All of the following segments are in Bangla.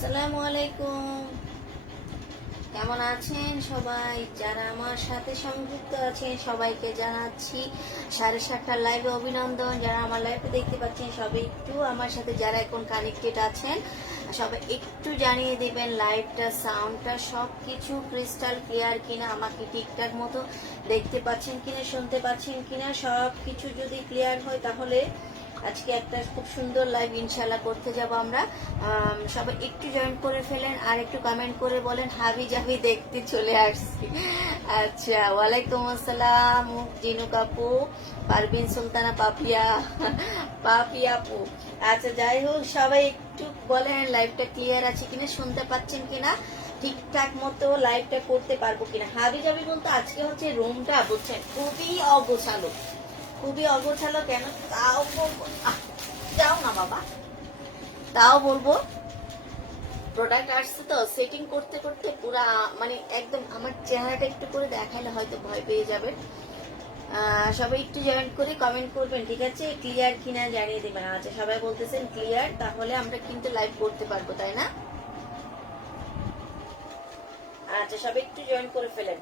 আসসালামু আলাইকুম, কেমন আছেন সবাই? যারা আমার সাথে সংযুক্ত আছেন সবাইকে জানাচ্ছি 7:30টার লাইভে অভিনন্দন। যারা আমার লাইভে দেখতে পাচ্ছেন সবাই একটু আমার সাথে, যারা এখন কানেক্টেড আছেন সবাই একটু জানিয়ে দিবেন লাইভটা, সাউন্ডটা সব কিছু ক্রিস্টাল ক্লিয়ার কিনা, আমাকে ঠিকঠাক মতো দেখতে পাচ্ছেন কিনা, শুনতে পাচ্ছেন কিনা। সব কিছু যদি ক্লিয়ার হয় তাহলে আজকে একটা খুব সুন্দর লাইভ ইনশাল্লাহ করতে যাব আমরা। সবাই একটু জয়েন করে ফেলেন আর একটু কমেন্ট করে বলেন হাবি জাবি দেখতে চলে আসছি। আচ্ছা, ওয়ালাইকুম আসসালাম জিনু কাপু, পারভিন সুলতানা, পাপিয়া আপু। আচ্ছা, যাই হোক, সবাই একটু বলেন লাইভটা ক্লিয়ার আছে কিনা, শুনতে পাচ্ছেন কিনা, ঠিকঠাক মতো লাইভটা করতে পারবো কিনা। হাবি জাবি বলতে আজকে হচ্ছে রুমটা বুঝছেন খুবই অগোছালো, খুবই অগোছালো। কেন তাও বলবো, যাও না বাবা, তাও বলবো প্রোডাক্ট আসছে তো সেটিং করতে করতে পুরা মানে একদম আমার চেহারাটা একটু করে দেখাইলে হয়তো ভয় পেয়ে যাবেন। সবাই একটু জয়েন করে কমেন্ট করবেন, ঠিক আছে? ক্লিয়ার কিনা জানিয়ে দিবেন। আচ্ছা, সবাই বলতেছেন ক্লিয়ার, তাহলে আমরা কিন্তু লাইভ করতে পারবো, তাই না? আচ্ছা, সবাই একটু জয়েন করে ফেলেন।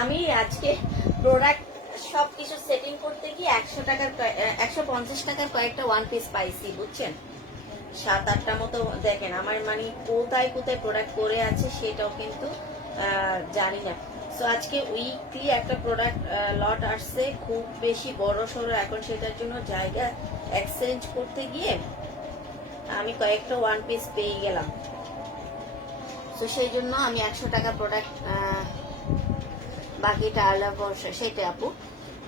আমি আজকে প্রোডাক্ট সবকিছু সেটিং করতে গিয়ে 150 টাকার কয়েকটা ওয়ান পিস পাইছি, বুঝছেন? 7-8টা মতো। দেখেন আমার মানে কোথায় কোথায় প্রোডাক্ট করে আছে সেটাও কিন্তু জানি না। সো আজকে উইকলি একটা প্রোডাক্ট লট আসছে, খুব বেশি বড় সড়ো। এখন সেটার জন্য জায়গা এক্সচেঞ্জ করতে গিয়ে আমি কয়েকটা ওয়ান পিস পেয়ে গেলাম। তো সেই জন্য আমি 100 টাকা প্রোডাক্ট, বাকিটা আল্লাহ ভরসা। সেটা আপু,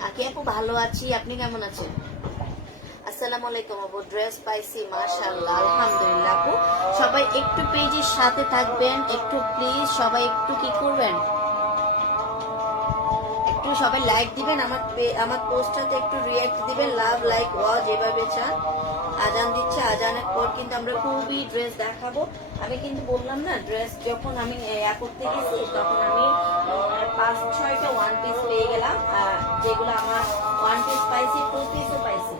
আকি আপু ভালো আছি, আপনি কেমন আছেন? আসসালামু আলাইকুম আপু, ড্রেস পাইছি মাশাআল্লাহ, আলহামদুলিল্লাহ। আপু সবাই একটু পেজের সাথে থাকবেন, একটু প্লিজ সবাই একটু কি করবেন, একটু সবাই লাইক দিবেন, আমার পোস্টটাতে একটু রিয়্যাক্ট দিবেন, লাভ লাইক ওয়াও যেভাবে চান। আজান দিচ্ছে, আজানের পর কিন্তু আমরা খুবই ড্রেস দেখাবো। আমি কিন্তু বললাম না, ড্রেস যখন আমি করতে গেছি তখন আমি 5-6টা ওয়ান পিস পেয়ে গেলাম, যেগুলো আমার ওয়ান পিস পাইছি, 2 পিসও পাইছি,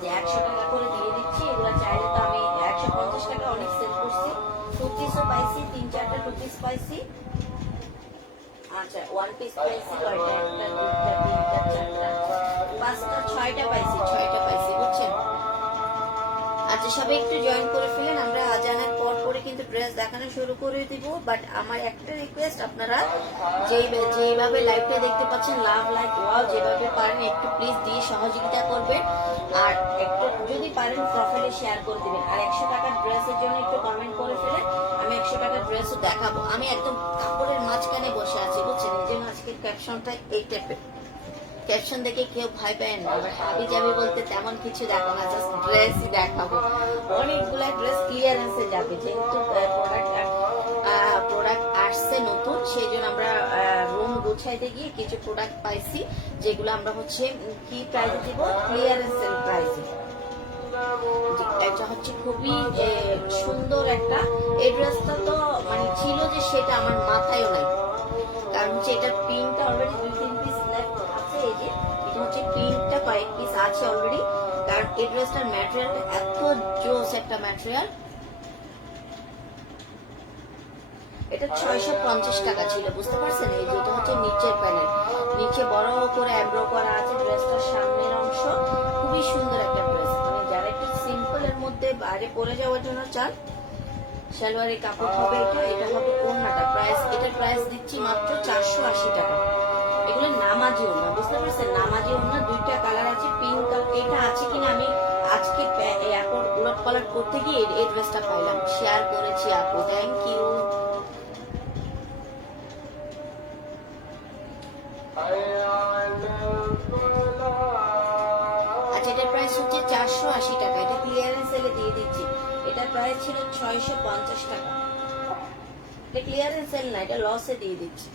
যে 100 টাকা করে দিয়ে দিচ্ছি। এগুলো চাইলে তো আমি 150 টাকা অনেক সেল করছি। 2 পিসও পাইছি, 3-4টা 2 পিস পাইছি। আচ্ছা, ওয়ান পিস পাইছি কয়টা? 1টা 2টা 3টা 4টা 5টা 6টা পাইছি, 6টা পাইছি, বুঝছেন? আচ্ছা, সবাই একটু জয়েন করে ফেলেন, আমরা আজানের পর পরে কিন্তু ড্রেস দেখানো শুরু করে দিব। বাট আমার একটা রিকোয়েস্ট, আপনারা যেভাবে লাইভটা দেখতে পাচ্ছেন, লাভ লাইক ওয়াও যেভাবে পারেন একটু প্লিজ দিয়ে সহযোগিতা করবেন, আর একটু যদি পারেন প্রোফাইলে শেয়ার করে দিবেন। আর 100 টাকার ড্রেসের জন্য একটু কমেন্ট করে ফেলেন, আমি 100 টাকার ড্রেসও দেখাবো। আমি একদম কাপড়ের মাঝখানে বসে আছি, বুঝছেন? এই জন্য আজকের ক্যাপশনটা এই টাইপের। ক্যাপশন দেখে কেউ ভয় পায় না, হাবি যাবে বলতে তেমন কিছু দেখো না, জাস্ট ড্রেসই দেখাবো। অনেকগুলা ড্রেস ক্লিয়ারেন্সে যাবে, যেহেতু প্রোডাক্ট আসছে নতুন, সেই জন্য আমরা রুম গুছাইতে গিয়ে কিছু প্রোডাক্ট পাইছি, যেগুলো আমরা হচ্ছে কি প্রাইস দিব, ক্লিয়ারেন্সের প্রাইসে। এটা হচ্ছে খুবই সুন্দর একটা, এই ড্রেসটা তো মানে ছিল যে সেটা আমার মাথায়ও নাই, কারণ হচ্ছে এটার প্রিন্টটা অলরেডি 2-3 পিস লেফট আছে। এই যে এটা হচ্ছে প্রিন্টটা কয়েক পিস আছে অলরেডি, কারণ এই ড্রেসটার ম্যাটেরিয়ালটা এত জোস একটা ম্যাটেরিয়াল। এটা 650 টাকা ছিল, বুঝতে পারছেন? এই যে এটা হচ্ছে নিচের প্যানেল, নিচে বড় করে এমব্রো করা আছে ড্রেসটার সামনের অংশ। খুবই সুন্দর একটা ড্রেস, মানে যারা একটু সিম্পল এর মধ্যে বাইরে পরে যাওয়ার জন্য চান, সালোয়ারের কাপড় হবে এটা, এটা হবে ওড়নাটা। এটার প্রাইস দিচ্ছি মাত্র 480 টাকা। এগুলো নামাজি ওড়না, বুঝতে পারছেন? নামাজি ওড়না, 2টা কালার আছে, পিঙ্ক কালার। এটা আছে কিনা আমি আজকে এখন উলট পালট করতে গিয়ে এই ড্রেসটা পাইলাম, শেয়ার করেছি আপু, থ্যাংক ইউ। আচ্ছা, এটার প্রাইস হচ্ছে 480 টাকা, এটা ক্লিয়ারেন্স সেলে দিয়ে দিচ্ছি। এটা প্রাইস ছিল 650 টাকা, এটা ক্লিয়ারেন্স সেল না, এটা লসে দিয়ে দিচ্ছি।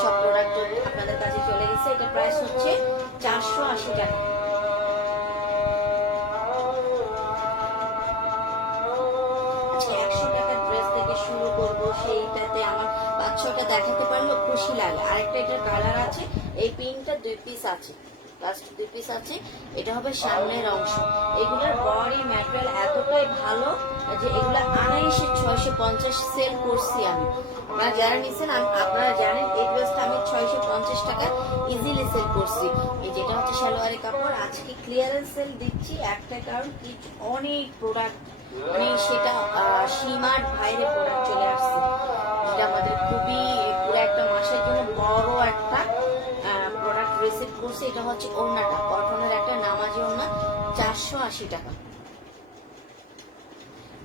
সব প্রোডাক্ট আপনাদের কাছে চলে গেছে, এটা প্রাইস হচ্ছে 480 টাকা। আজকে 100 টাকার ড্রেস থেকে শুরু করবো, সেইটাতে আমার 5-6টা দেখাতে পারলেও খুশি লাগে। আরেকটা এটার কালার আছে, এই পিঙ্কটা 2 পিস আছে, লাস্ট 2 পিস আছে। এটা হবে সামনের অংশ। এগুলোর বডি ম্যাটেরিয়াল এতটাই ভালো যে এগুলো আড়াইশো 650 সেল করছি আমি। আপনারা যারা নিচ্ছেন আপনারা জানেন এই ড্রেসটা আমি 650 টাকা ইজিলি সেল করছি। এই যেটা হচ্ছে সালোয়ারের কাপড়। আজকে ক্লিয়ারেন্স সেল দিচ্ছি একটা কারণ কি, অনেক প্রোডাক্ট মানে সেটা সীমার বাইরে প্রোডাক্ট চলে আসছে, যেটা আমাদের খুবই পুরো একটা মাসের জন্য বড় একটা প্রোডাক্ট রিসিভ করছে। এটা হচ্ছে ওড়নাটা, কটনের একটা নামাজি ওড়না, 480 টাকা।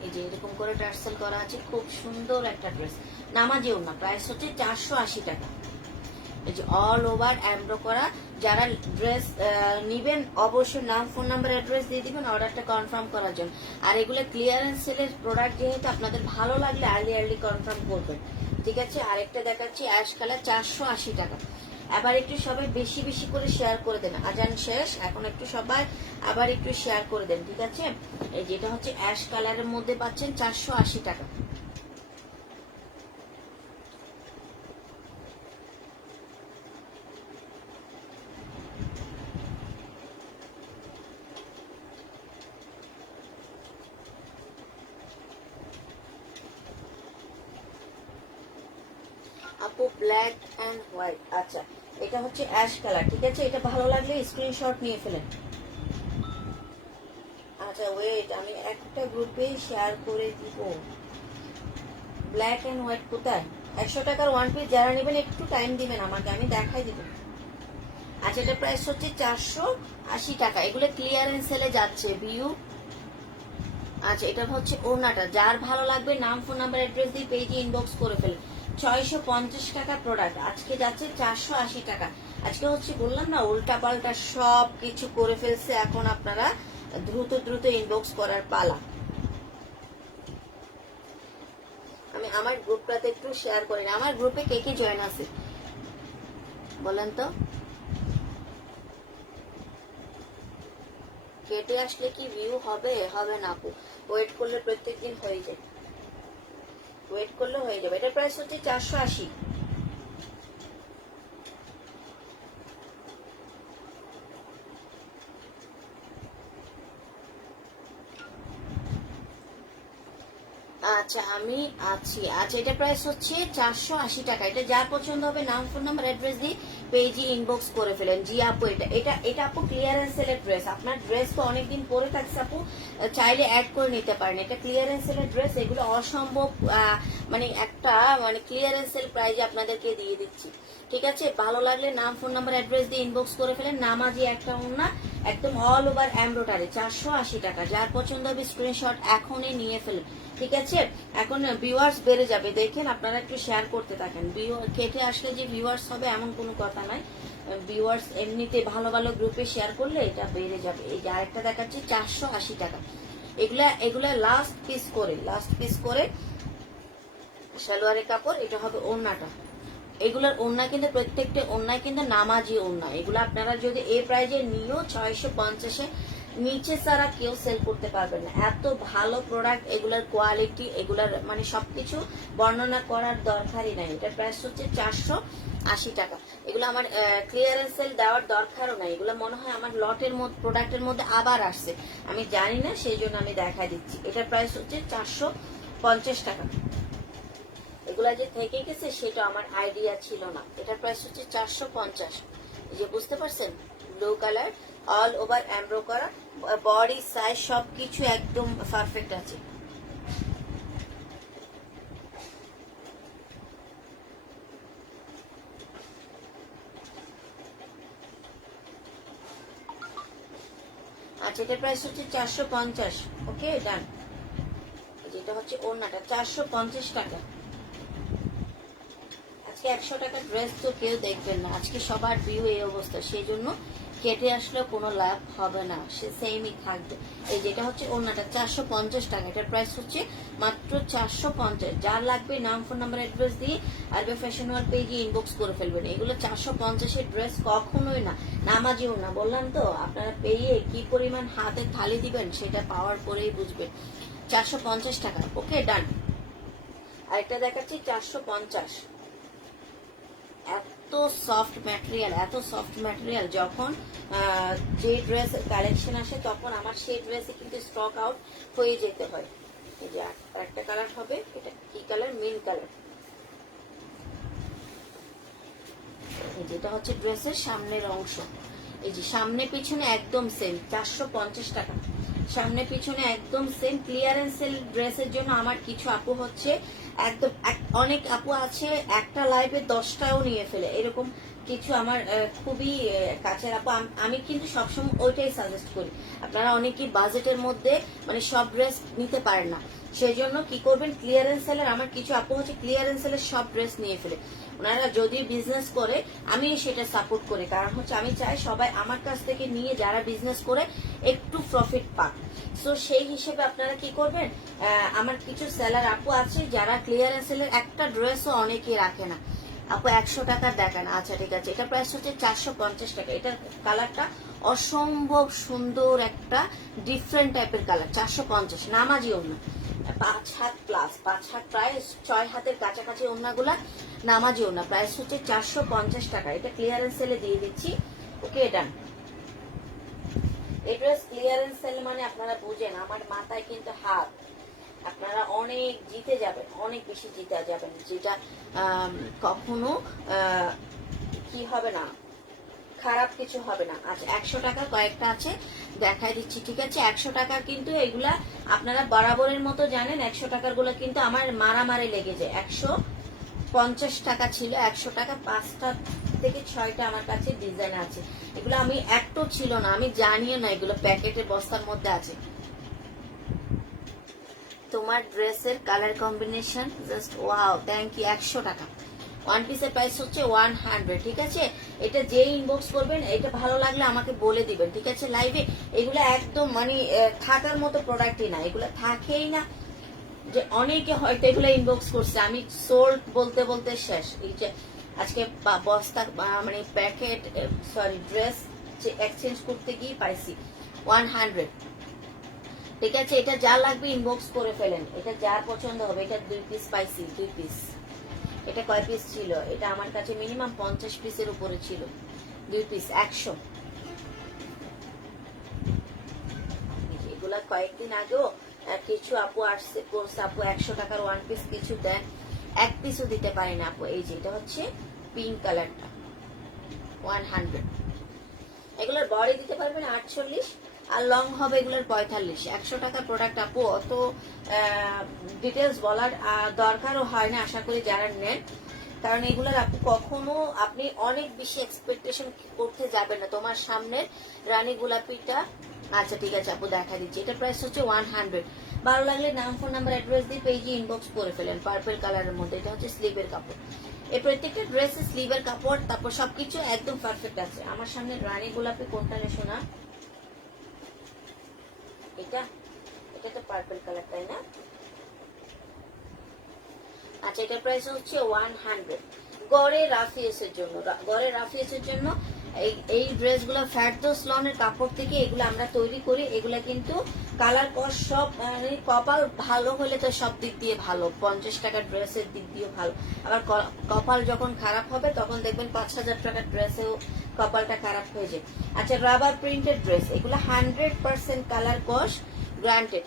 এই যে এরকম করে টার্সেল করা আছে, খুব সুন্দর একটা ড্রেস, নামাজি ওড়না, প্রাইস হচ্ছে 480 টাকা। এই যে অল ওভার এমব্রো করা। যারা ড্রেস নিবেন অবশ্যই নাম, ফোন নাম্বার, অ্যাড্রেস দিয়ে দিবেন অর্ডারটা কনফার্ম করার জন্য। আর এগুলো ক্লিয়ারেন্স সেলের প্রোডাক্ট, যেহেতু আপনাদের ভালো লাগলে আর্লি কনফার্ম করবেন, ঠিক আছে। আরেকটা দেখাচ্ছি অ্যাশ কালার, 480 টাকা। আবার একটু সবাই বেশি বেশি করে শেয়ার করে দেন, আজান শেষ, এখন একটু সবাই আবার একটু শেয়ার করে দেন, ঠিক আছে। এই যেটা হচ্ছে অ্যাশ কালারের মধ্যে পাচ্ছেন 480 টাকা। আপু ব্ল্যাক এন্ড হোয়াইট, আচ্ছা এটা হচ্ছে অ্যাশ কালার, ঠিক আছে। এটা ভালো লাগলে স্ক্রিনশট নিয়ে ফেলেন। আচ্ছা ওয়েট, আমি একটা গ্রুপে শেয়ার করে দিব। ব্ল্যাক এন্ড হোয়াইট কোথায়? 100 টাকার ওয়ান পিস যারা নেবেন একটু টাইম দিবেন আমাকে, আমি দেখাই দিব। আচ্ছা এটা প্রাইস হচ্ছে 480 টাকা। এগুলো ক্লিয়ারেন্স সেলে যাচ্ছে ভিউ। আচ্ছা এটা হচ্ছে ওড়নাটা, যার ভালো লাগবে নাম, ফোন নাম্বার, অ্যাড্রেস দিয়ে পেজে ইনবক্স করে ফেলে। 650 টাকা প্রোডাক্ট, আজকে যাচ্ছে 480 টাকা। আজকে হচ্ছে বললাম না উল্টা পাল্টা সব কিছু করে ফেলছে, এখন আপনারা দ্রুত দ্রুত ইনবক্স করার পালা। আমি আমার গ্রুপটাতে একটু শেয়ার করি না, আমার গ্রুপে কে কে জয়েন আছে বলেন তো। কেটে আসলে কি ভিউ হবে? হবে না আপু, ওয়েট করলে প্রত্যেকদিন হয়ে যায়, ওয়েট করলে হয়ে যাবে। এটার প্রাইস হচ্ছে 480। আচ্ছা আমি আছি। আচ্ছা এটা প্রাইস হচ্ছে 480 টাকা। এটা যার পছন্দ হবে নাম, ফোন নাম্বার, অ্যাড্রেস দিয়ে পেজে ইনবক্স করে ফেলেন। জি আপু এটা এটা এটা আপু ক্লিয়ারেন্স সেলের ড্রেস, আপনার ড্রেস তো অনেকদিন পরে থাকছে আপু, চাইলে অ্যাড করে নিতে পারেন। এটা ক্লিয়ারেন্স সেলের ড্রেস, এগুলো অসম্ভব মানে একটা মানে ক্লিয়ারেন্স সেল প্রাইজে আপনাদেরকে দিয়ে দিচ্ছি, ঠিক আছে। ভালো লাগলে নাম, ফোন নাম্বার, অ্যাড্রেস দিয়ে ইনবক্স করে ফেলেন। নামাজি একটা ওড়না, একদম অল ওভার এমব্রয়ডারি, 480 টাকা। যার পছন্দ হবে স্ক্রিনশট এখনই নিয়ে ফেলেন, ঠিক আছে। এখন ভিউয়ার্স বেড়ে যাবে, দেখেন আপনারা একটু শেয়ার করতে থাকেন। কেটে আসলে যে ভিউয়ার্স হবে এমন কোনো কথা নাই, ভিউয়ার্স এমনিতে ভালো ভালো গ্রুপে শেয়ার করলে এটা বেড়ে যাবে। এই যে আরেকটা দেখাচ্ছি 480 টাকা। এগুলা লাস্ট পিস করে সালোয়ারের কাপড়। এটা হবে ওড়নাটা, এগুলোর ওড়না কিন্তু প্রত্যেকটা ওড়নায় কিন্তু নামাজি ওড়না। এগুলো আপনারা যদি এই প্রাইজে নিয়েও 650-এ নিচে ছাড়া কেউ সেল করতে পারবে না, এত ভালো প্রোডাক্ট। এগুলোর কোয়ালিটি, এগুলার মানে সবকিছু বর্ণনা করার দরকারই নাই। এটার প্রাইস হচ্ছে 480 টাকা। এগুলো আমার ক্লিয়ারেন্স সেল দেওয়ার দরকারও নাই, এগুলো মনে হয় আমার লটের মধ্যে প্রোডাক্টের মধ্যে আবার আসছে, আমি জানি না, সেই জন্য আমি দেখা দিচ্ছি। এটার প্রাইস হচ্ছে 450 টাকা। এগুলা যে থেকে গেছে সেটা আমার আইডিয়া ছিল না। এটার প্রাইস হচ্ছে 450। এই যে বুঝতে পারছেন, ব্লু কালার, অল ওভার এমব্রো করা, বডি সাইজ সবকিছু একদম পারফেক্ট আছে। আচ্ছা এটার প্রাইস হচ্ছে 450। ওকে ডান। যেটা হচ্ছে ওড়নাটা 450 টাকা। আজকে 100 টাকা ড্রেস তো কেউ দেখবেন না, আজকে সবার ভিউ এই অবস্থা, সেই জন্য কেটে আসলে কোনো লাভ হবে না, সে সেমই থাকবে। এই যেটা হচ্ছে ওড়নাটা 450 টাকা। এটার প্রাইস হচ্ছে মাত্র 450। যার লাগবে নাম, ফোন নাম্বার, অ্যাড্রেস দিয়ে আরবে ফ্যাশন ওয়াল পেজে ইনবক্স করে ফেলবেন। এগুলো 450-এর ড্রেস কখনোই না, নামাজিও না। বললাম তো, আপনারা পেয়ে কি পরিমাণ হাতে থালি দিবেন সেটা পাওয়ার পরেই বুঝবেন। 450 টাকা, ওকে ডান। আরেকটা দেখাচ্ছি 450। এত সফট ম্যাটেরিয়াল, এত সফট ম্যাটেরিয়াল। যখন যে ড্রেস কালেকশন আসে তখন আমার সেই ড্রেসে কিন্তু স্টক আউট হয়ে যেতে হয়। এই যে একটা কালার হবে, এটা কি কালার? মিন কালার। যেটা হচ্ছে ড্রেসের সামনের অংশ। এই যে সামনে পিছনে একদম সেম, 450 টাকা। সামনে পিছনে একদম সেম। ক্লিয়ারেন্স সেল ড্রেসের জন্য আমার কিছু আপু হচ্ছে একদম, অনেক আপু আছে একটা লাইভে 10টাও নিয়ে ফেলে, এরকম কিছু আমার খুবই কাছের আপু। আমি কিন্তু সবসময় ওইটাই সাজেস্ট করি। আপনারা অনেকেই বাজেটের মধ্যে মানে সব ড্রেস নিতে পারেন না, সেই জন্য কি করবেন, ক্লিয়ারেন্স সেলের আমার কিছু আপু হচ্ছে ক্লিয়ারেন্স সেলের সব ড্রেস নিয়ে ফেলে। ওনারা যদি বিজনেস করে আমি সেটা সাপোর্ট করি, কারণ হচ্ছে আমি চাই সবাই আমার কাছ থেকে নিয়ে যারা বিজনেস করে একটু প্রফিট পাক। সো সেই হিসেবে আপনারা কি করবেন, আমার কিছু সেলার আপু আছে যারা ক্লিয়ারেন্স সেলের একটা ড্রেসও অনেকেই রাখে না। আপু 100 টাকার দেখেন, আচ্ছা ঠিক আছে, এটা প্রাইস হচ্ছে 450 টাকা। এটার কালারটা অসম্ভব সুন্দর, একটা ডিফারেন্ট টাইপের কালার। 450, নামাজি ওড়না, 5 হাত প্লাস, 5 হাত প্রায় 6 হাতের কাছাকাছি ওড়নাগুলা, নামাজি ওড়না। প্রাইস হচ্ছে 450 টাকা। এটা ক্লিয়ারেন্স সেলে দিয়ে দিচ্ছি। ওকে ডান। এই ড্রেস ক্লিয়ারেন্স সেল মানে আপনারা বুঝেন, আমার মাথায় কিন্তু হাত। আপনারা অনেক জিতে যাবেন, অনেক বেশি জিতে যাবেন, যেটা কখনো কি হবে না, খারাপ কিছু হবে না। আচ্ছা 100 টাকা কয়েকটা আছে, দেখাই দিচ্ছি, ঠিক আছে? 100 টাকা কিন্তু এগুলা আপনারা বরাবরের মতো জানেন, 100 টাকার গুলো কিন্তু আমার মারামারি লেগে যায়। 150 টাকা ছিল, 100 টাকা 5টা থেকে 6টা আমার কাছে ডিজাইন আছে। এগুলো আমি একটাও ছিল না, আমি জানিও না, এগুলো প্যাকেটের বস্তার মধ্যে আছে। তোমার ড্রেসের colour combination just wow, thank you. 100 টাকা ওয়ান পিসের প্রাইস হচ্ছে 100, ঠিক আছে? এটা যে ইনবক্স করবেন, এটা ভালো লাগলে আমাকে বলে দিবেন, ঠিক আছে? লাইভে এগুলো একদম মানে থাকার মতো প্রোডাক্টই না, এগুলো থাকেই না। যে অনেকে হয়তো এগুলো ইনবক্স করছে, আমি সোল্ড বলতে বলতে শেষ। এই যে আজকে বস্তা মানে প্যাকেট, সরি ড্রেস এক্সচেঞ্জ করতে গিয়ে পাইছি 100, ঠিক আছে? এটা যা লাগবে ইনবক্স করে ফেলেন, এটা যার পছন্দ হবে। এটা 2 পিস পাইছি, 2 পিস। এটা কয় পিস ছিল? এটা আমার কাছে মিনিমাম 50 পিসের উপরে ছিল। 2 পিস 100। এগুলা কয়েকদিন আগেও কিছু আপু আসছে, আপু 100 টাকার ওয়ান পিস কিছু দেন, এক পিসও দিতে পারি না আপু। এই যে এটা হচ্ছে পিঙ্ক কালারটা, 100। এগুলোর বডি দিতে পারবেন 48, আর লং হবে এগুলোর 45। 100 টাকার প্রোডাক্ট আপু, অত ডিটেলস বলার দরকারও হয় না আশা করি যারা নেন, কারণ এগুলোর আপু কখনো আপনি অনেক বেশি এক্সপেকটেশন করতে যাবেন না। তোমার সামনের রানী গোলাপিটা, আচ্ছা ঠিক আছে আপু দেখা দিচ্ছি। এটা প্রাইস হচ্ছে 100। ভালো লাগলে নাম, ফোন নাম্বার, অ্যাড্রেস দিয়ে পেজে ইনবক্স করে ফেলেন। পার্পল কালারের মধ্যে, এটা হচ্ছে স্লিভের কাপড়। এই প্রত্যেকটা ড্রেসের স্লিভের কাপড়, তারপর সবকিছু একদম পারফেক্ট আছে। আমার সামনে রানী গোলাপি কোনটা রে সোনা? এটা, এটা তো পার্পল কালার, তাই না? আচ্ছা এটার প্রাইস হচ্ছে 100। গড়ে রাফিয়াসের জন্য, গড়ে রাফিয়াসের জন্য এই ড্রেসগুলো ফ্যাটদোস লনের কাপড় থেকে এগুলো আমরা তৈরি করি। এগুলা কিন্তু কালার কস সব মানে কপাল ভালো হলে তো সব দিক দিয়ে ভালো, 50 টাকার ড্রেসের দিক দিয়ে ভালো। আবার কপাল যখন খারাপ হবে তখন দেখবেন 5,000 টাকার ড্রেসেও কপালটা খারাপ হয়ে যায়। আচ্ছা রাবার প্রিন্টেড ড্রেস, এগুলো 100% কালার কস গ্রান্টেড।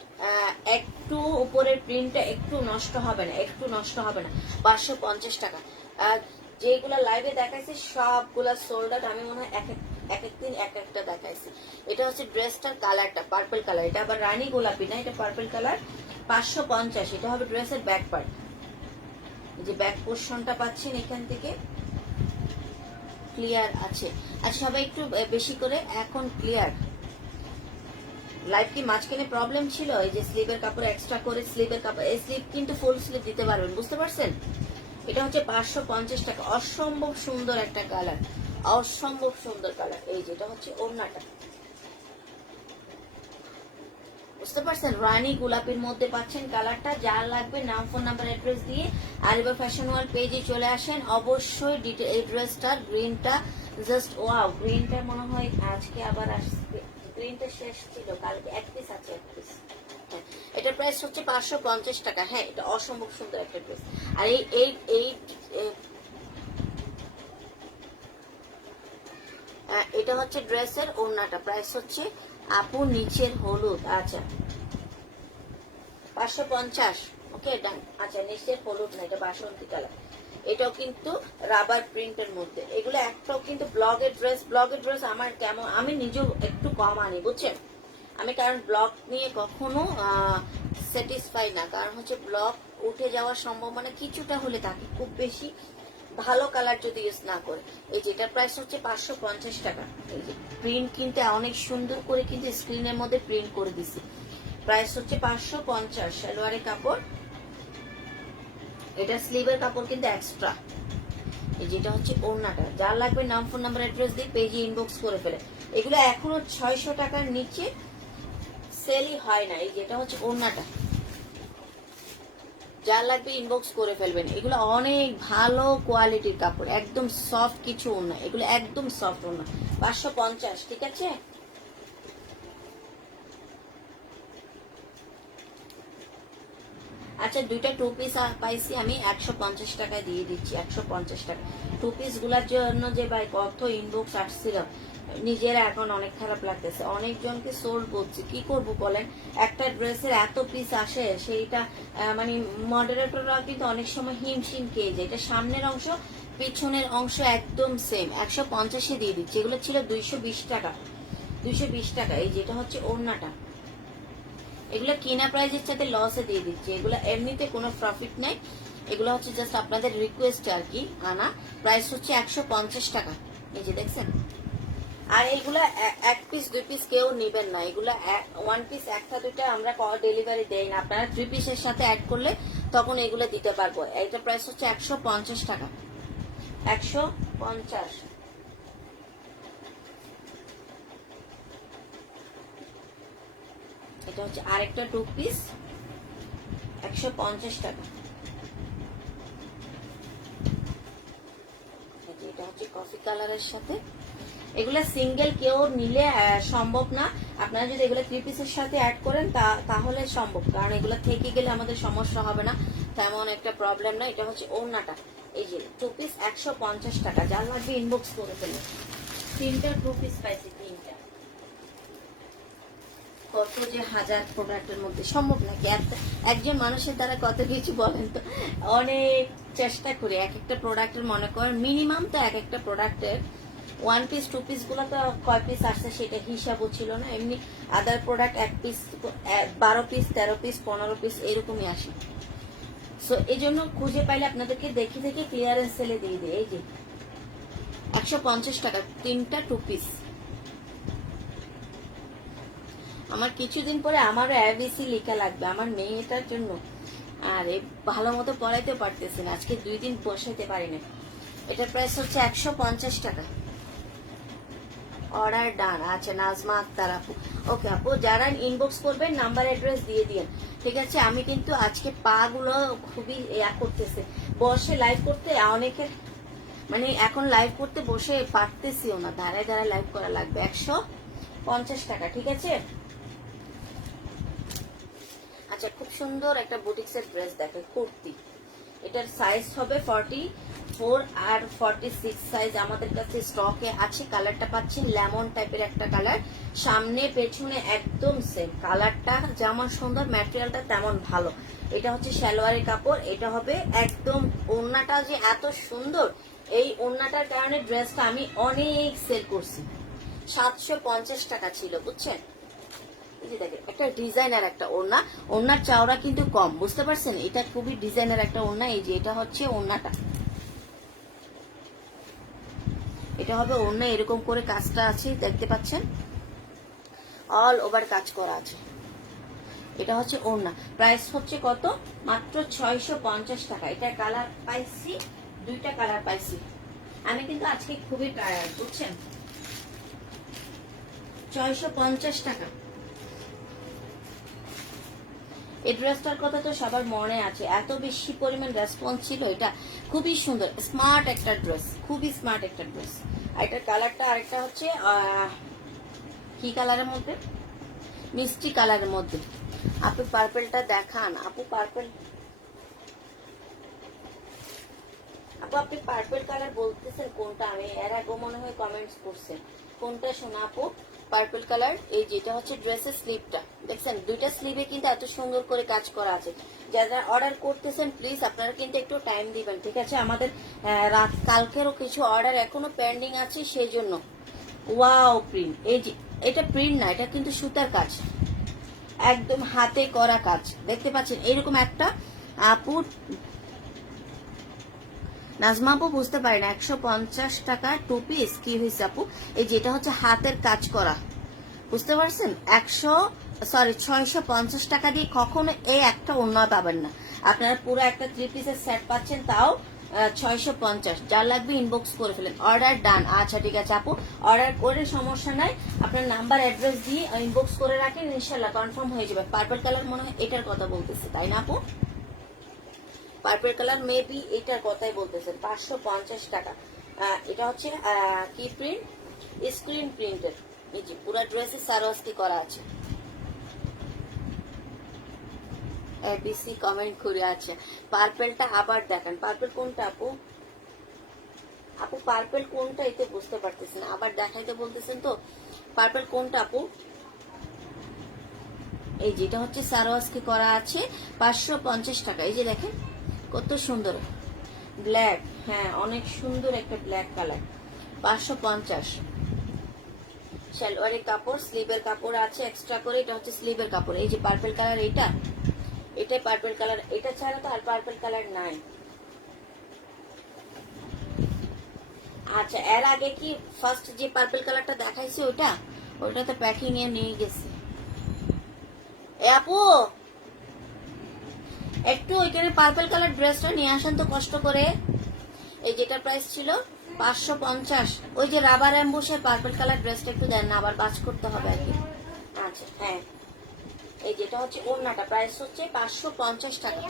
একটু উপরের প্রিন্টটা একটু নষ্ট হবে না, একটু নষ্ট হবে না। 550 টাকা। যেগুলা লাইভে দেখাইছি সবগুলা সোল্ড আউট। আমি মনে হয় এক একদিন এক একটা দেখাইছি। এটা হচ্ছে ড্রেসটার কালারটা পার্পল কালার, এটা আবার রানী গোলাপি না, এটা পার্পল কালার। 550। এটা হবে ড্রেসের ব্যাক পার্ট, যে ব্যাক পোর্শনটা পাচ্ছেন এখান থেকে ক্লিয়ার আছে। আর সবাই একটু বেশি করে এখন ক্লিয়ার। লাইভ কি মাঝখানে প্রবলেম ছিল? এই যে স্লিভের কাপড় এক্সট্রা করে, স্লিভের কাপড়, এই স্লিভ কিন্তু ফুল স্লিভ দিতে পারবেন, বুঝতে পারছেন? এটা হচ্ছে 550 টাকা। অসম্ভব সুন্দর একটা কালার, অসম্ভব সুন্দর কালার। এই যেটা হচ্ছে ওড়নাটা, বুঝতে পারছেন? রানী গোলাপির মধ্যে পাচ্ছেন কালারটা। যার লাগবে নাম, ফোন নাম্বার, অ্যাড্রেস দিয়ে আরিবা ফ্যাশন ওয়ার্ল্ড পেজে চলে আসেন। অবশ্যই এই ড্রেসটার গ্রিনটা জাস্ট ওয়াও, গ্রিনটা মনে হয় আজকে আবার আসবে। গ্রিনটা শেষ ছিল, কালকে এক পিস আছে, এক পিস। এটার প্রাইস হচ্ছে 550 টাকা। হ্যাঁ এটা অসম্ভব সুন্দর একটা ড্রেস। আর এই এই এই এটা হচ্ছে ড্রেসের ওড়নাটা, প্রাইস হচ্ছে আপু নিচের হলুদ, আচ্ছা 550। ওকে ডান। আচ্ছা নিচের হলুদ না, এটা বাসন্তী কালার। এটাও কিন্তু রাবার প্রিন্টের মধ্যে। এগুলো একটাও কিন্তু ব্লগের ড্রেস। ব্লগের ড্রেস আমার কেমন, আমি নিজেও একটু কম আনি বুঝছেন। আমি কারণ ব্লগ নিয়ে কখনো স্যাটিসফাই না, কারণ হচ্ছে ব্লগ উঠে যাওয়ার সম্ভাবনা কিছুটা হলে থাকে, খুব বেশি ভালো কালার যদি ইউজ না করে। এই যে এটার প্রাইস হচ্ছে 550 টাকা। এই যে প্রিন্ট কিন্তু অনেক সুন্দর করে কিন্তু স্ক্রিনের মধ্যে প্রিন্ট করে দিছি। প্রাইস হচ্ছে 550। সালোয়ারের কাপড়, এটা স্লিভের কাপড় কিন্তু এক্সট্রা। এই যেটা হচ্ছে ওড়নাটা। যার লাগবে নাম, ফোন নাম্বার, অ্যাড্রেস দিয়ে পেজে ইনবক্স করে ফেলে। এগুলো এখনো 600 টাকার নিচে সেলই হয় না। এই যেটা হচ্ছে ওড়নাটা, যার লাগবে ইনবক্স করে ফেলবেন। এগুলো অনেক ভালো কোয়ালিটির কাপড়, একদম সফট কিছু ওড়না, এগুলো একদম সফট ওড়না। 550, ঠিক আছে। আচ্ছা দুইটা টু পিস পাইছি আমি 150 টাকায় দিয়ে দিচ্ছি, 150 টাকা। টু পিস গুলার জন্য যে ভাই কত ইনবক্স আসছিল, নিজেরা এখন অনেক খারাপ লাগতেছে। অনেকজনকে সোল্ড বলছি, কি করব বলেন। একটা ড্রেসের এত পিস আসে, সেইটা মানে মডারেটররা কিন্তু অনেক সময় হিমশিম খেয়ে যায়। এটা সামনের অংশ পিছনের অংশ একদম সেম, 150-এ দিয়ে দিচ্ছি। এগুলো ছিল 220 টাকা, 220 টাকা। এই যেটা হচ্ছে ওড়নাটা, এগুলো কিনা প্রাইজের সাথে লসে দিয়ে দিচ্ছি। এগুলো এমনিতে কোনো প্রফিট নেই, এগুলো হচ্ছে জাস্ট আপনাদের রিকোয়েস্ট আর কি আনা। প্রাইস হচ্ছে 150 টাকা। এই যে দেখছেন। আর এগুলা এক পিস দুই পিস কেউ নেবেন না, এগুলা ওয়ান পিস একটা দুইটা আমরা ডেলিভারি দেই না। আপনারা 3 পিসের সাথে অ্যাড করলে তখন এগুলো দিতে পারবো। এইটা প্রাইস হচ্ছে 150 টাকা, 150। এটা হচ্ছে আরেকটা টু পিস, 150 টাকা। এটা হচ্ছে কফি কালারের সাথে। এগুলা সিঙ্গেল কেউ নিলে সম্ভব না। আপনারা যদি এগুলো 3 পিসের সাথে অ্যাড করেন তাহলে সম্ভব, কারণ এগুলো থেকে গেলে আমাদের সমস্যা হবে না, তেমন একটা প্রবলেম না। এটা হচ্ছে ওড়নাটা। এই যে টু পিস 150 টাকা। যার লাগবে ইনবক্স করে ফেলুন। 3টা টু পিস পাইছি, 3টা। কত যে হাজার প্রোডাক্টের মধ্যে সম্ভব নাকি একজন মানুষের দ্বারা কত কিছু বলেন তো। অনেক চেষ্টা করে এক একটা প্রোডাক্টের, মনে করেন মিনিমাম তো এক একটা প্রোডাক্টের ওয়ান পিস টু পিস গুলো তো কয় পিস আসছে সেটা হিসাবও ছিল না। এমনি other product 1 piece 12 piece 13 piece 15 piece এরকমই আসে। সো এই জন্য খুঁজে পাইলে আপনাদেরকে দেখে দেখে ক্লিয়ারেন্স সেলে দিয়ে দিই। এই যে 150 টাকা 3টা টু পিস। আমার কিছুদিন পরে আমারও এবিসি লেখা লাগবে আমার মেয়েটার জন্য। আর ভালো মতো পড়াইতে পারতেছি না, আজকে 2 দিন বসাইতে পারি না। এটার প্রাইস হচ্ছে 150 টাকা। অর্ডার ডান। আচ্ছা নাজমা আক্তার আপু, ওকে আপু যারা ইনবক্স করবেন নাম্বার অ্যাড্রেস দিয়ে দিন, ঠিক আছে। আমি কিন্তু আজকে পা গুলো খুবই করতেছে, বসে লাইভ করতে অনেকের মানে এখন লাইভ করতে বসে পারতেছিও না, দাঁড়ায় দাঁড়ায় লাইভ করা লাগবে। 150 টাকা, ঠিক আছে। আচ্ছা খুব সুন্দর একটা বুটিক্সের ড্রেস দেখে, কুর্তি। এটার সাইজ হবে 44 আর 46 সাইজ আমাদের কাছে স্টকে আছে। কালারটা পাচ্ছেন লেমন টাইপের একটা কালার, সামনে পেছনে একদম সেম। কালারটা যেমন সুন্দর, ম্যাটেরিয়ালটা তেমন ভালো। এটা হচ্ছে সালোয়ারের কাপড়। এটা হবে একদম, ওড়নাটা যে এত সুন্দর, এই ওড়নাটার কারণে ড্রেসটা আমি অনেক সেল করছি। 750 টাকা ছিল বুঝছেন। একটা ডিজাইনার একটা ওড়না, ওড়নার চাওড়া কিন্তু কম, বুঝতে পারছেন। এটা খুবই ডিজাইনার একটা ওড়না। এই যে এটা হচ্ছে ওড়নাটা, এটা হবে ওড়না। এরকম করে কাজটা আছে দেখতে পাচ্ছেন, অল ওভার কাজ করা আছে। এটা হচ্ছে ওড়না। প্রাইস হচ্ছে কত, মাত্র 650 টাকা। এটা কালার পাইছি, 2টা কালার পাইছি। আমি কিন্তু আজকে খুবই টায়ার্ড বুঝছেন। 650 টাকা। এই ড্রেসটার কথা তো সবার মনে আছে, এত বেশি পরিমাণ রেসপন্স ছিল। এটা খুবই সুন্দর স্মার্ট একটা ড্রেস, খুবই স্মার্ট একটা ড্রেস। আর এটার কালারটা আরেকটা হচ্ছে কি কালারের মধ্যে, মিষ্টি কালারের মধ্যে। আপু পার্পেলটা দেখান। আপু পার্পেল, আপু আপনি পার্পেল কালার বলতেছেন কোনটা? আমি এর আগে মনে হয় কমেন্টস করছেন, কোনটা শোনা আপু? Purple colour. এই যেটা হচ্ছে ড্রেসের স্লিভটা, দেখছেন দুইটা স্লিভে কিন্তু এত সুন্দর করে কাজ করা আছে। যারা অর্ডার করতেছেন প্লিজ আপনারা কিন্তু একটু টাইম দিবেন, ঠিক আছে? আমাদের রাত কালকেরও কিছু অর্ডার এখনো পেন্ডিং আছে, সেই জন্য। ওয়াও প্রিন্ট, এই যে এটা প্রিন্ট না, এটা কিন্তু সুতার কাজ, একদম হাতে করা কাজ, দেখতে পাচ্ছেন? এরকম একটা আপু, নাজমা আপু বুঝতে পারি না, 150 টাকা 2 পিস কি হয়েছে আপু? এই যেটা হচ্ছে হাতের কাজ করা, বুঝতে পারছেন? 650 টাকা দিয়ে কখনো এই একটা ওড়না পাবেন না আপনারা। পুরো একটা 3 পিসের সেট পাচ্ছেন, তাও 650। যার লাগবে ইনবক্স করে ফেলেন। অর্ডার ডান। আচ্ছা ঠিক আছে আপু, অর্ডার করে সমস্যা নাই, আপনার নাম্বার অ্যাড্রেস দিয়ে ইনবক্স করে রাখেন, ইনশাল্লাহ কনফার্ম হয়ে যাবে। পার্পল কালার মনে হয় এটার কথা বলতেছে, তাই না আপু? পার্পল কালার মেবি এটার কথাই বলতেছেন। 550 টাকা। এটা হচ্ছে কি প্রিন্ট? স্ক্রিন প্রিন্টের। এই যে পুরো ড্রেসে সারোয়াস্তি করা আছে। এবিসি কমেন্ট করে আছে। পার্পলটা আবার দেখান। পার্পল কোনটা আপু? আপু পার্পল কোনটা এতে বুঝতে পারতেছেন, আবার দেখাইতে বলতেছেন তো। পার্পল কোনটা আপু? এই যেটা হচ্ছে সারোয়াস্তি করা আছে, 550 টাকা। এই যে দেখেন কত সুন্দর ব্ল্যাক, হ্যাঁ অনেক সুন্দর একটা ব্ল্যাক কালার, 550। সালোয়ারের কাপড়, স্লিভের কাপড় আছে এক্সট্রা করে, এটা হচ্ছে স্লিভের কাপড়। এই যে পার্পল কালার, এটাই পার্পল কালার, এটা ছাড়া তো আর পার্পল কালার নাই। আচ্ছা এর আগে কি ফার্স্ট যে পার্পল কালারটা দেখাইছি ওটা তো প্যাকিং এ নিয়ে গেছে। এ আপু একটু ওইখানে পার্পল কালার ড্রেসটা নিয়ে আসেন তো কষ্ট করে। এই যেটা প্রাইস ছিল 550, ওই যে রাবার অ্যাম্বুশের পার্পল কালার ড্রেসটা একটু দেন না, আবার বাজ করতে হবে আর কি। আচ্ছা হ্যাঁ, এই যেটা হচ্ছে ওড়নাটা, প্রাইস হচ্ছে 550 টাকা।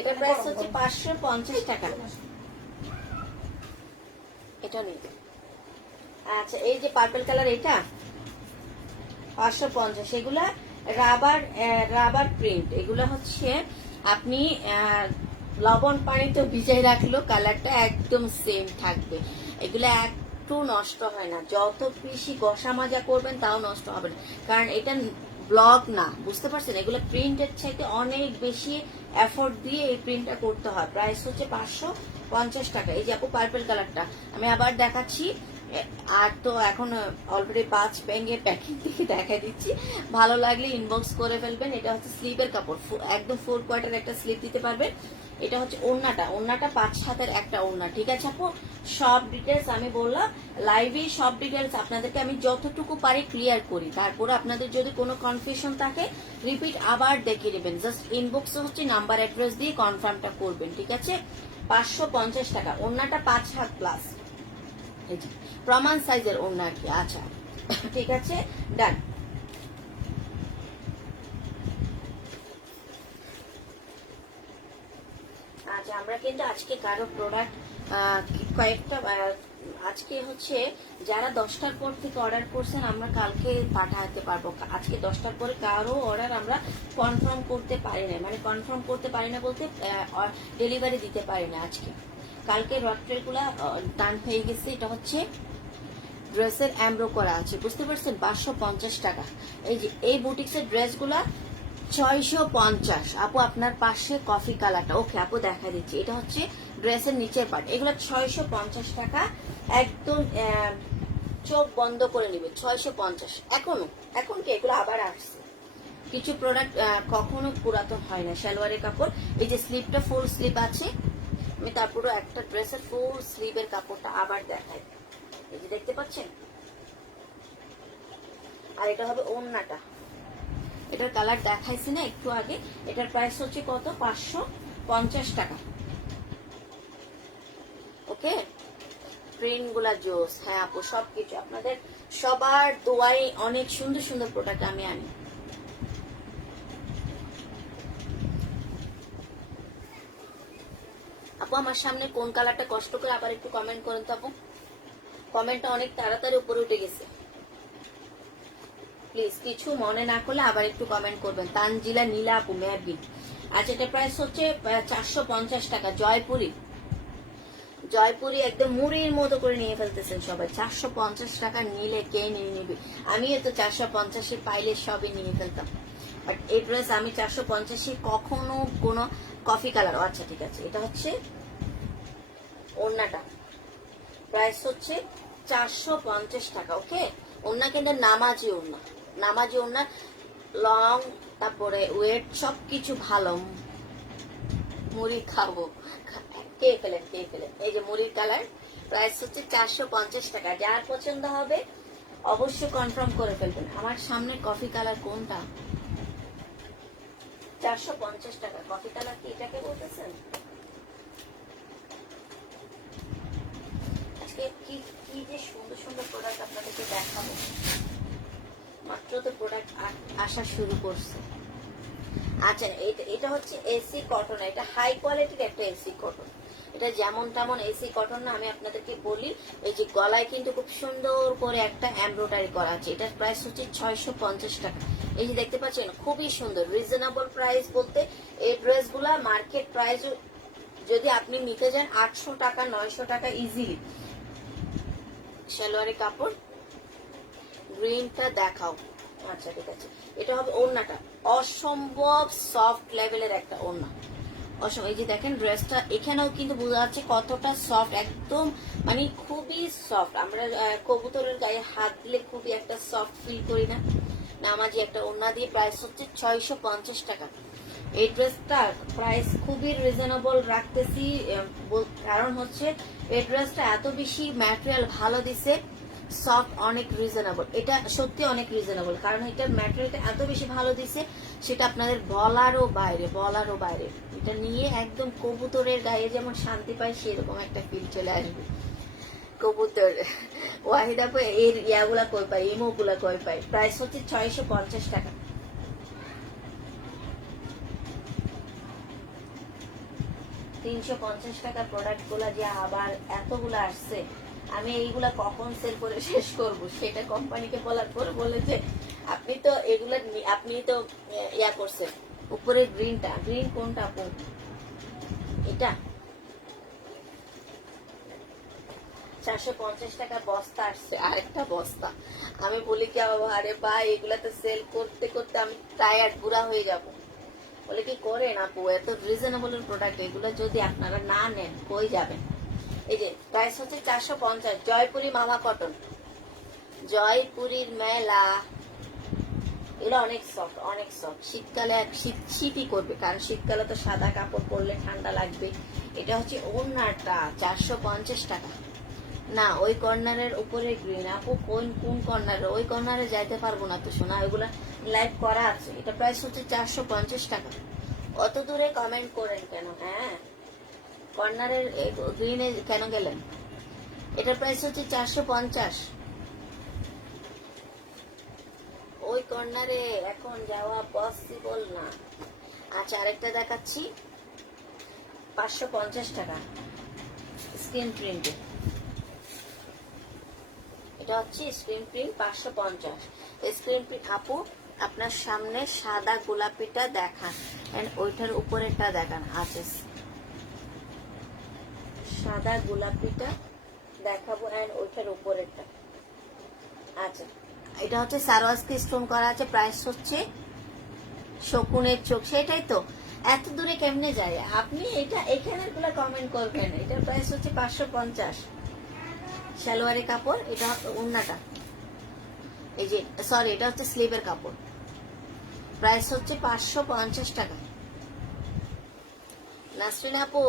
এটা প্রাইস হচ্ছে 550 টাকা। এটা নেই। আচ্ছা এই যে পার্পল কালার, এটা 550। এগুলা রাবার প্রিন্ট, এগুলা হচ্ছে আপনি লবণ পানিতে ভিজাই রাখলো কালারটা একদম সেম থাকবে। এগুলা একটু নষ্ট হয় না, যত বেশি ঘষা মাজা করবেন তাও নষ্ট হবে না, কারণ এটা ব্লক না, বুঝতে পারছেন? এগুলো প্রিন্টের চাইতে অনেক বেশি এফোর্ট দিয়ে এই প্রিন্টটা করতে হয়। প্রাইস হচ্ছে 550 টাকা। এই যে আপু পার্পল কালারটা আমি আবার দেখাচ্ছি, আর তো এখন অলরেডি 5 ভেঙে প্যাকিং থেকে দেখা দিচ্ছি, ভালো লাগলে ইনবক্স করে ফেলবেন। এটা হচ্ছে স্লিভের কাপড়, একদম 4 কোয়ার্টার একটা স্লিভ দিতে পারবেন। এটা হচ্ছে ওড়নাটা 5 হাতের একটা ওড়না, ঠিক আছে আপু? সব ডিটেলস আমি বললাম লাইভে, সব ডিটেলস আপনাদেরকে আমি যতটুকু পারি ক্লিয়ার করি। তারপরে আপনাদের যদি কোনো কনফিউশন থাকে রিপিট আবার দেখিয়ে দেবেন, জাস্ট ইনবক্সে হচ্ছে নাম্বার অ্যাড্রেস দিয়ে কনফার্মটা করবেন, ঠিক আছে? 550 টাকা। ওড়নাটা 5 হাত প্লাস, প্রমাণ সাইজের ওড়না আর কি। আচ্ছা ঠিক আছে, ডান। আচ্ছা আমরা কিন্তু আজকে কারো প্রোডাক্ট কয়েকটা আজকে হচ্ছে যারা 10টার পর থেকে অর্ডার করছেন আমরা কালকে পাঠাতে পারবো। আজকে 10টার পরে কারো অর্ডার আমরা কনফার্ম করতে পারি না, মানে কনফার্ম করতে পারি না বলতে ডেলিভারি দিতে পারি না আজকে। কালকে রাত্রেগুলা ডান হয়ে গেছে। এটা হচ্ছে ড্রেসের এমব্রো করা আছে, বুঝতে পারছেন? 550 টাকা। এই যে এই বুটিক্সের ড্রেসগুলা 650। আপু আপনার পাশে কফি কালারটা, ওকে আপু দেখা দিচ্ছি, এটা হচ্ছে ড্রেসের নিচের পার্ট। এগুলো 650 টাকা, একদম চোখ বন্ধ করে নিবে। 650 এখন কি এগুলো আবার আসছে, কিছু প্রোডাক্ট কখনো পুরাতন হয় না। সালোয়ারের কাপড়, এই যে স্লিভটা ফুল স্লিভ আছে, আমি তারপরে একটা ড্রেসের ফুল স্লিভের কাপড়টা আবার দেখাই। এই যে দেখতে পাচ্ছেন, আর এটা হবে ওড়নাটা, এটার কালার দেখাইছি না একটু আগে। এটার প্রাইস হচ্ছে কত? 550 টাকা। ওকে, প্রিন্ট গুলা জোস। হ্যাঁ আপু সবকিছু আপনাদের সবার দোয়াই অনেক সুন্দর সুন্দর প্রোডাক্ট আমি আনি। আপু আমার সামনে কোন কালারটা কষ্ট করে আবার একটু কমেন্ট করেন তো আপু, কমেন্টটা অনেক তাড়াতাড়ি উপরে উঠে গেছে। প্লিজ কিছু মনে না করলে আবার একটু কমেন্ট করবেন। তানজিলা নীলা আপু মেয়ারবি। আচ্ছা, এটা প্রাইস হচ্ছে 450 টাকা। জয়পুরি একদম মুড়ির মতো করে নিয়ে ফেলতেছেন সবাই। 450 টাকা নিলে কে নিয়ে নিবে? আমিও তো 450 পাইলে সবই নিয়ে ফেলতাম, বাট এই ড্রেস আমি 450 কখনো কোনো কফি কালার। আচ্ছা ঠিক আছে, এটা হচ্ছে ওড়নাটা, প্রাইস হচ্ছে 450 টাকা। ওকে, ওড়না কিন্তু নামাজি ওড়না, নামাজি ওড়না, লং, তারপরে ওয়েট সবকিছু ভালো। মুড়ি খাবো, কে ফেলেন কে ফেলেন। এই যে মুড়ির কালার, প্রাইস হচ্ছে 450 টাকা। যার পছন্দ হবে অবশ্যই কনফার্ম করে ফেলবেন। আমার সামনে কফি কালার কোনটা? 450 টাকা কফি কালার, কি এটাকে বলতেছেন? আজকে কি কি যে সুন্দর সুন্দর প্রোডাক্ট আপনাদেরকে দেখাবো, মাত্র তো প্রোডাক্ট আসা শুরু করছে। আচ্ছা, এটা হচ্ছে এসি কটন, এটা হাই কোয়ালিটির একটা এসি কটন। এটা যেমন তেমন এসি কটন না, আমি আপনাদেরকে বলি। এই যে গলায় কিন্তু খুব সুন্দর করে একটা এমব্রয়ডারি করা আছে। এটার প্রাইস হচ্ছে 650 টাকা। এই যে দেখতে পাচ্ছেন, খুবই সুন্দর রিজনেবল প্রাইস। বলতে এই ড্রেসগুলা মার্কেট প্রাইস যদি আপনি নিতে যান 800 টাকা 900 টাকা ইজিলি। সালোয়ারের কাপড়, গ্রিনটা দেখাও। আচ্ছা ঠিক আছে, এটা হবে ওড়নাটা, অসম্ভব সফট লেভেলের একটা ওড়না, অসম্ভব। এই যে দেখেন ড্রেসটা, এখানেও কিন্তু বোঝা যাচ্ছে কতটা সফট, একদম মানে খুবই সফট। আমরা কবুতরের গায়ে হাত দিলে খুবই একটা সফট ফিল করি না? নামাজি একটা ওড়না দিয়ে প্রাইস হচ্ছে 650 টাকা। এই ড্রেসটার প্রাইস খুবই রিজনেবল রাখতেছি, কারণ হচ্ছে এই ড্রেসটা এত বেশি ম্যাটেরিয়াল ভালো দিছে, সফট, অনেক রিজনেবল। এটা সত্যি অনেক রিজনেবল, কারণ এটার ম্যাটেরিয়ালটা এত বেশি ভালো দিছে, সেটা আপনাদের বলারও বাইরে, বলারও বাইরে। এটা নিয়ে একদম কবুতরের গায়ে যেমন শান্তি পায়, সেরকম একটা ফিল চলে আসবে। কবুতর ওয়াহিদা এর ইয়াগুলা কই পাই, ইমোগুলা কই পাই। প্রাইস হচ্ছে 650 টাকা। 350 টাকার প্রোডাক্ট গুলা যে আবার এতগুলো আসছে, আমি এইগুলা কখন সেল করে শেষ করব সেটা কোম্পানিকে বলার পরে বলে যে আপনি তো এগুলা আপনি তো ইয়া করছেন। উপরে গ্রিনটা, গ্রিন কোনটা আপু? এটা 450 টাকা বস্তা আসছে, আরেকটা বস্তা। আমি বলি কি, আরে ভাই এগুলা তো সেল করতে করতে আমি টায়ার্ড, বুড়া হয়ে যাব। বলে কি করেন আপু, এত রিজনেবল প্রোডাক্ট, এগুলো যদি আপনারা না নেন কই যাবেন? এই যে প্রাইস হচ্ছে 450। জয়পুরি মামা কটন, জয়পুরীর মেলা, এগুলো অনেক সফট, অনেক সফট। শীতকালে শীতই করবে, কারণ শীতকালে তো সাদা কাপড় পরলে ঠান্ডা লাগবে। এটা হচ্ছে ওড়নাটা, 450 টাকা। না, ওই কর্নারের উপরে গ্রিন আপু, কোন কোন কর্নারে? ওই কর্নারে যাইতে পারবো না তো শোনা, ওইগুলা লাইভ করা আছে। এটা প্রাইস হচ্ছে 450 টাকা। অত দূরে কমেন্ট করেন কেন? হ্যাঁ, কর্নারের গ্রিনে কেন গেলেন? এটার প্রাইস হচ্ছে 450। ওই কর্নারে এখন যাওয়া পসিবল না। আচ্ছা, আরেকটা দেখাচ্ছি, 550 টাকা স্ক্রিন প্রিন্টে। এটা হচ্ছে স্ক্রিন প্রিন্ট, 550 স্ক্রিন প্রিন্ট। আপু আপনার সামনে সাদা গোলাপিটা দেখান, এন্ড ওইটার উপরেরটা দেখান। আচ্ছা, সাদা গোলাপিটা দেখাবো, এন্ড ওইটার উপরেরটা। আচ্ছা, এটা হচ্ছে সারোয়াজকে স্টোন করা আছে। প্রাইস হচ্ছে শকুনের চোখ, সেটাই তো। এত দূরে কেমনে যায় আপনি? এটা এখানের গুলা কমেন্ট করবেন। এটার প্রাইস হচ্ছে 550। সালোয়ারের কাপড়, এটা ওড়নাটা, এই যে সরি, এটা হচ্ছে স্লিভের কাপড়। প্রাইস হচ্ছে 550 টাকা। নাসরিন আপু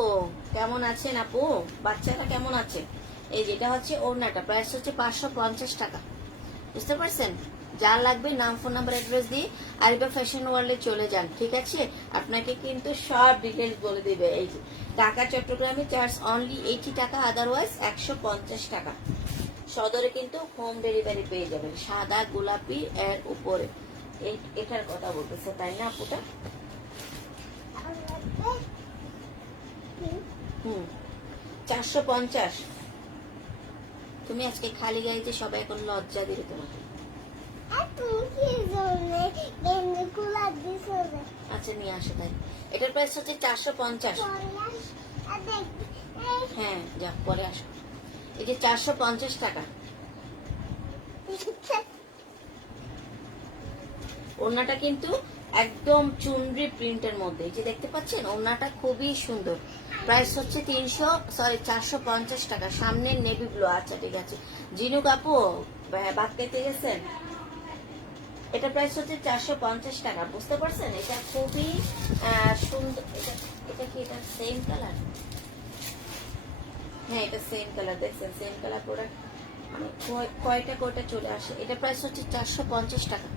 কেমন আছেন? আপু বাচ্চাটা কেমন আছে? এই যেটা হচ্ছে ওড়নাটা, প্রাইস হচ্ছে 550 টাকা। বুঝতে পারছেন? যা লাগবে নাম, ফোন নাম্বার, অ্যাড্রেস দিয়ে আরিবা ফ্যাশন ওয়ার্ল্ডে চলে যান, ঠিক আছে? আপনাকে কিন্তু সব ডিটেলস বলে দিবে। এই যে ঢাকা চট্টগ্রামে চার্জ অনলি 80 টাকা, আদারওয়াইজ 150 টাকা। সদরে কিন্তু হোম ডেলিভারি পেয়ে যাবেন। সাদা গোলাপি এর উপরে, এটার কথা বলতেছে তাই না আপুটা? 450। তুমি আজকে খালি গাইতে সবাই এখন লজ্জা দিবে তোমাকে। আচ্ছা নিয়ে আসো তাই। এটার প্রাইস হচ্ছে 450। হ্যাঁ যা পরে আসো। এই যে 450 টাকা। ওড়নাটা কিন্তু একদম চুনরি প্রিন্টের মধ্যে, এই যে দেখতে পাচ্ছেন ওড়নাটা খুবই সুন্দর। প্রাইস হচ্ছে 450 টাকা। সামনে নেভি ব্লু। আচ্ছা ঠিক আছে। জিনু কাপু বাদ খেতে গেছেন। এটা প্রাইস হচ্ছে 450 টাকা। বুঝতে পারছেন? এটা খুবই সুন্দর। এটা কি এটা সেম কালার? হ্যাঁ এটা সেম কালার। দেখছেন সেম কালার প্রোডাক্ট মানে কয়টা কয়টা চলে আসে। এটা প্রাইস হচ্ছে 450 টাকা।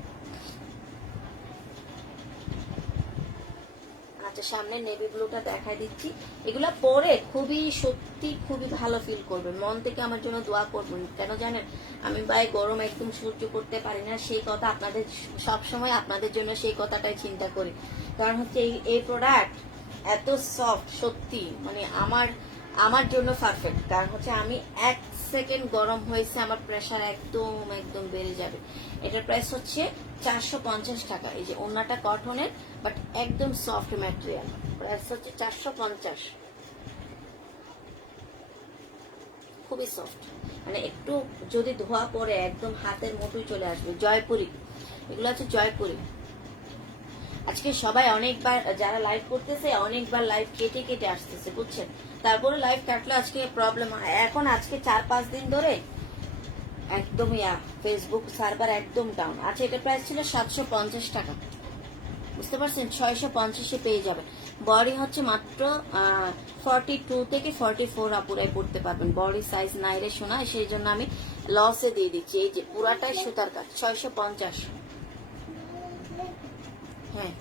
আচ্ছা সামনে নেভি ব্লুটা দেখাই দিচ্ছি। এগুলা পরে খুবই সত্যি খুবই ভালো ফিল করবেন। মন থেকে আমার জন্য দোয়া করবেন। কেন জানেন, আমি ভাই গরম একদম সহ্য করতে পারি না। সেই কথা আপনাদের সব সময় আপনাদের জন্য সেই কথাটাই চিন্তা করি। কারণ হচ্ছে এই প্রোডাক্ট এত সফট, সত্যি মানে আমার জন্য পারফেক্ট। কারণ হচ্ছে আমি 1 সেকেন্ড গরম হয়েছে আমার প্রেসার একদম একদম বেড়ে যাবে। এটার প্রাইস হচ্ছে 450 টাকা। এই যে ওড়নাটা কটনের বাট একদম সফট ম্যাটেরিয়াল। প্রাইস হচ্ছে 450। খুবই সফট, মানে একটু যদি ধোয়া পড়ে একদম হাতের মুঠোয় চলে আসবে। জয়পুরি, এগুলো হচ্ছে জয়পুরি। আজকে সবাই অনেকবার যারা লাইভ করতেছে অনেকবার লাইভ কেটে কেটে আসতেছে, বুঝছেন? তারপরে লাইভ কাটলে আজকে প্রবলেম হয়। এখন আজকে 4-5 দিন ধরে একদম ফেসবুক সার্ভার একদম ডাউন। আচ্ছা এটা প্রাইস ছিল 750 টাকা। বুঝতে পারছেন? 650-এ পেয়ে যাবেন। বডি হচ্ছে মাত্র 42 থেকে 44 আপুরাই পড়তে পারবেন। বডি সাইজ নাই রে শোনা, সেই জন্য আমি লসে দিয়ে দিচ্ছি। এই যে পুরাটাই সুতার কাজ। 650। হ্যাঁ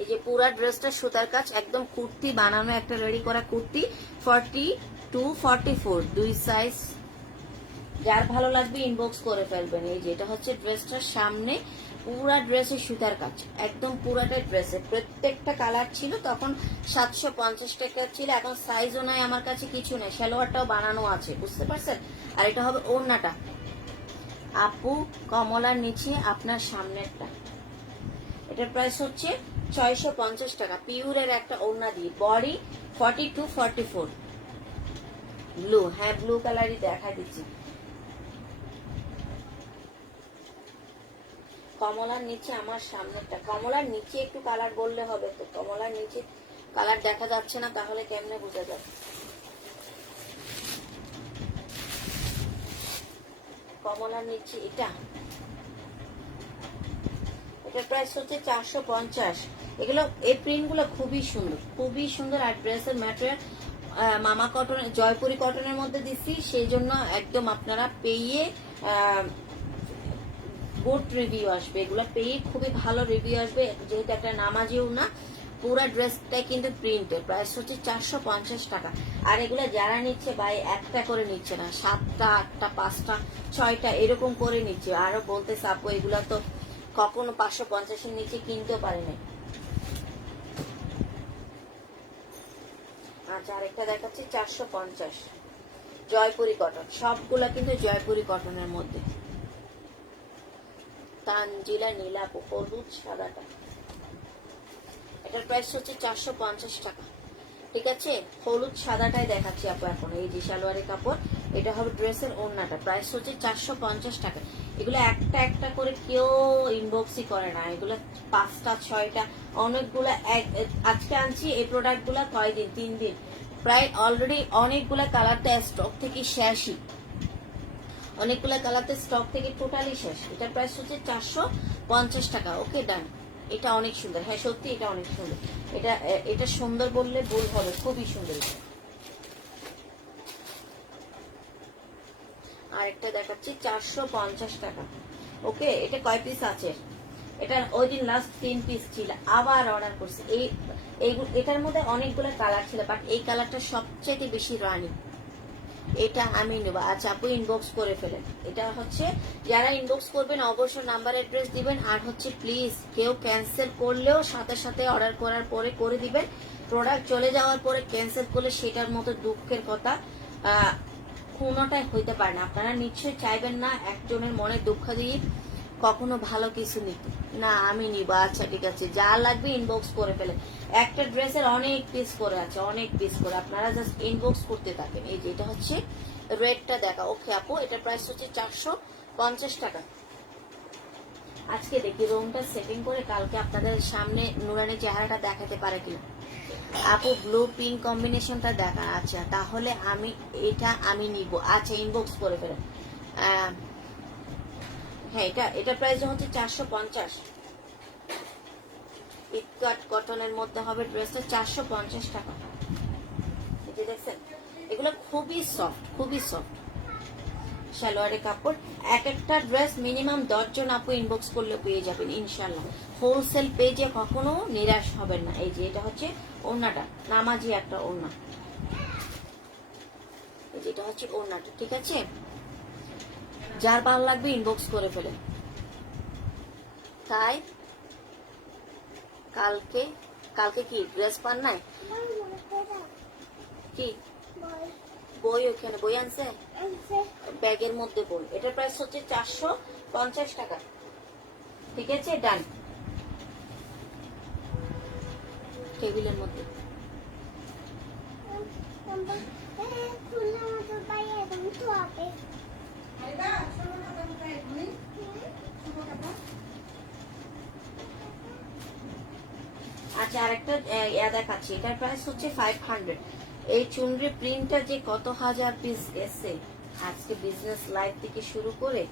এই যে পুরা ড্রেসটা সুতার কাজ, একদম কুর্তি বানানো, একটা রেডি করা কুর্তি। 42-44 দুই সাইজ। যার ভালো লাগবে ইনবক্স করে ফেলবেন। এই যে এটা হচ্ছে ড্রেসটার সামনে পুরা ড্রেসে সুতার কাজ, একদম পুরাটা ড্রেসে। প্রত্যেকটা কালার ছিল তখন 750 টাকা ছিল। এখন সাইজও নাই আমার কাছে, কিছু নেই। সালোয়ারটাও বানানো আছে, বুঝতে পারছেন? আর এটা হবে ওড়নাটা আপু কমলার নিচে আপনার সামনেরটা। এটার প্রাইস হচ্ছে 650 টাকা। পিওরের একটা ওড়না দিয়ে। Body 42-44 blue. হ্যাঁ ব্লু কালারই দেখা দিচ্ছি। কমলার নিচে আমার সামনেরটা। কমলার নিচে একটু কালার বললে হবে তো। কমলার নিচে কালার দেখা যাচ্ছে না, তাহলে কেমনে বোঝা যাবে? কমলার নিচে এটা। এটার প্রাইস হচ্ছে 450। এগুলো এই প্রিন্ট গুলো খুবই সুন্দর, খুবই সুন্দর। আর ড্রেসের ম্যাটেরিয়াল মামা কটনের, জয়পুরি কটনের মধ্যে দিচ্ছি, সেই জন্য একদম আপনারা পেয়ে গুড রিভিউ আসবে। এগুলো পেয়ে খুবই ভালো রিভিউ আসবে, যেহেতু একটা নামাজিও না। পুরা ড্রেসটাই কিন্তু প্রিন্টের। প্রাইস হচ্ছে 450 টাকা। আর এগুলো যারা নিচ্ছে ভাই একটা করে নিচ্ছে না, 7টা 8টা 5টা 6টা এরকম করে নিচ্ছে। আরো বলতে চাপো এগুলো তো কখনো 550-এর নিচে কিনতেও পারে না। আচ্ছা আরেকটা দেখাচ্ছি 450 জয়পুরি কটন। সবগুলা কিন্তু জয়পুরি কটনের মধ্যে। তানজিলা নীলা হলুদ সাদাটা। এটার প্রাইস হচ্ছে 450 টাকা। ঠিক আছে, হলুদ সাদাটাই দেখাচ্ছি আপু এখন। এই যে সালোয়ারের কাপড়, এটা হবে ড্রেসের ওড়নাটা। প্রাইস হচ্ছে 450 টাকা। এগুলো একটা একটা করে কেউ ইনবক্সই করে না। এগুলো 5টা 6টা অনেকগুলো আজকে আনছি। এই প্রোডাক্ট গুলা কয়দিন, 3 দিন প্রায় অলরেডি। অনেকগুলা কালারটা স্টক থেকে শেষই, অনেকগুলা কালারতে স্টক থেকে টোটালি শেষ। এটার প্রাইস হচ্ছে 450 টাকা। ওকে ডান। এটা অনেক সুন্দর। হ্যাঁ সত্যি এটা অনেক সুন্দর। এটা সুন্দর বললে ভুল হবে, খুবই সুন্দর। আরেকটা দেখাচ্ছি 450 টাকা। ওকে এটা কয় পিস আছে? এটা ওই দিন লাস্ট 3 পিস ছিল, আবার অর্ডার করছি। এটার মধ্যে অনেকগুলো কালার ছিল, বাট এই কালারটা সবচেয়ে বেশি রানি। এটা আমি নেব। আচ্ছা আপু ইনবক্স করে ফেলেন। এটা হচ্ছে যারা ইনবক্স করবেন অবশ্যই নাম্বার অ্যাড্রেস দিবেন। আর হচ্ছে প্লিজ কেউ ক্যান্সেল করলেও সাথে সাথে অর্ডার করার পরে করে দিবেন। প্রোডাক্ট চলে যাওয়ার পরে ক্যান্সেল করলে সেটার মতো দুঃখের কথা কোনোটাই হইতে পারে না। আপনারা নিশ্চয়ই চাইবেন না একজনের মনে দুঃখ দিয়ে কখনো ভালো কিছু নিতে। না আমি নিব, আচ্ছা ঠিক আছে, যা লাগবে ইনবক্স করে ফেলে। একটা ড্রেসের অনেক পিস করে আছে, অনেক পিস করে, আপনারা জাস্ট ইনবক্স করতে থাকেন। এই যে এটা হচ্ছে রেডটা দেখা। ওকে আপু, এটার প্রাইস হচ্ছে 450 টাকা। আজকে দেখি রুমটা সেটিং করে কালকে আপনাদের সামনে নুরানি চেহারাটা দেখাতে পারে কিনা। আপু ব্লু পিঙ্ক কম্বিনেশনটা দেখা, আচ্ছা তাহলে আমি নিব। আচ্ছা ইনবক্স করে ফেলেন। হ্যাঁ এটা প্রাইস হচ্ছে 450। ইটকাট কটনের মধ্যে হবে ড্রেসটা 450 টাকা। এই যে দেখছেন, এগুলো খুবই সফট, খুবই সফট সালোয়ারের কাপড়। এক একটা ড্রেস মিনিমাম 10 জন আপু ইনবক্স করলে পেয়ে যাবেন ইনশাল্লাহ। হোলসেল পেজে কখনো নিরাশ হবেন না। এই যে এটা হচ্ছে ওড়নাটা, নামাজি একটা ওড়না। এই যে এটা হচ্ছে ওড়নাটা, ঠিক আছে। যার ভালো লাগবে ইনবক্স করে ফেলেন। তাই কালকে কি ড্রেস পান নাই? কি বই? ওখানে বই আনছে ব্যাগের মধ্যে বই। এটার প্রাইস হচ্ছে 450 টাকা, ঠিক আছে। ডান। টেবিলের মধ্যে আচ্ছা আরেকটা দেখাচ্ছি। এটার প্রাইস হচ্ছে 500। এই চুনরি প্রিন্টটা যে কত হাজার পিস এসে, আজকে বিজনেস লাইফ থেকে শুরু করে,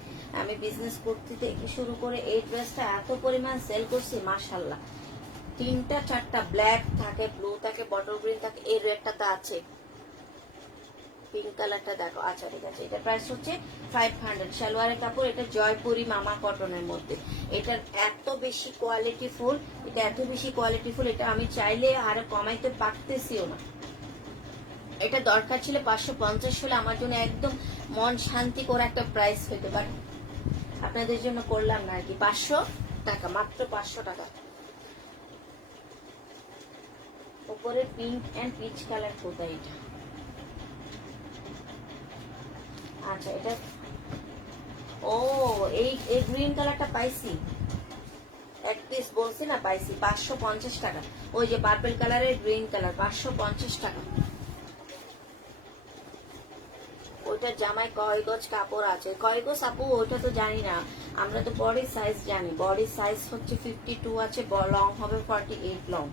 আমি বিজনেস করতে থেকে শুরু করে এই ড্রেসটা এত পরিমাণ সেল করছি মাশাল্লাহ। 3টা 4টা ব্ল্যাক থাকে, ব্লু থাকে, বটল গ্রিন থাকে, এই রেডটা তো আছে। পিঙ্ক কালারটা দেখো, আচ্ছা ঠিক আছে। এটা প্রাইস হচ্ছে 500। সালোয়ারের কাপড় এটা জয়পুরি মামা কটনের মধ্যে। এটার এত বেশি কোয়ালিটি ফুল, এটা এত বেশি কোয়ালিটি ফুল, এটা আমি চাইলে আরো কমাইতে পারতেছিও না। এটা দরকার ছিল 550 হলে আমার জন্য একদম মন শান্তি করে একটা প্রাইস হইতে পারে। আপনাদের জন্য করলাম না আর কি। 500 টাকা, মাত্র 500 টাকা। উপরে পিঙ্ক এন্ড পিচ কালার কোথায় এটা? আচ্ছা এটা, ও এই গ্রিন কালারটা পাইছি, এক পিস বলছি না পাইছি। 550 টাকা। ওই যে পার্পল কালারের গ্রিন কালার, 550 টাকা। ওইটা জামাই কয় গজ কাপড় আছে? কয় গজ আপু ওইটা তো জানি না, আমরা তো বডি সাইজ জানি। বডি সাইজ হচ্ছে 52 আছে, লং হবে 48 লং।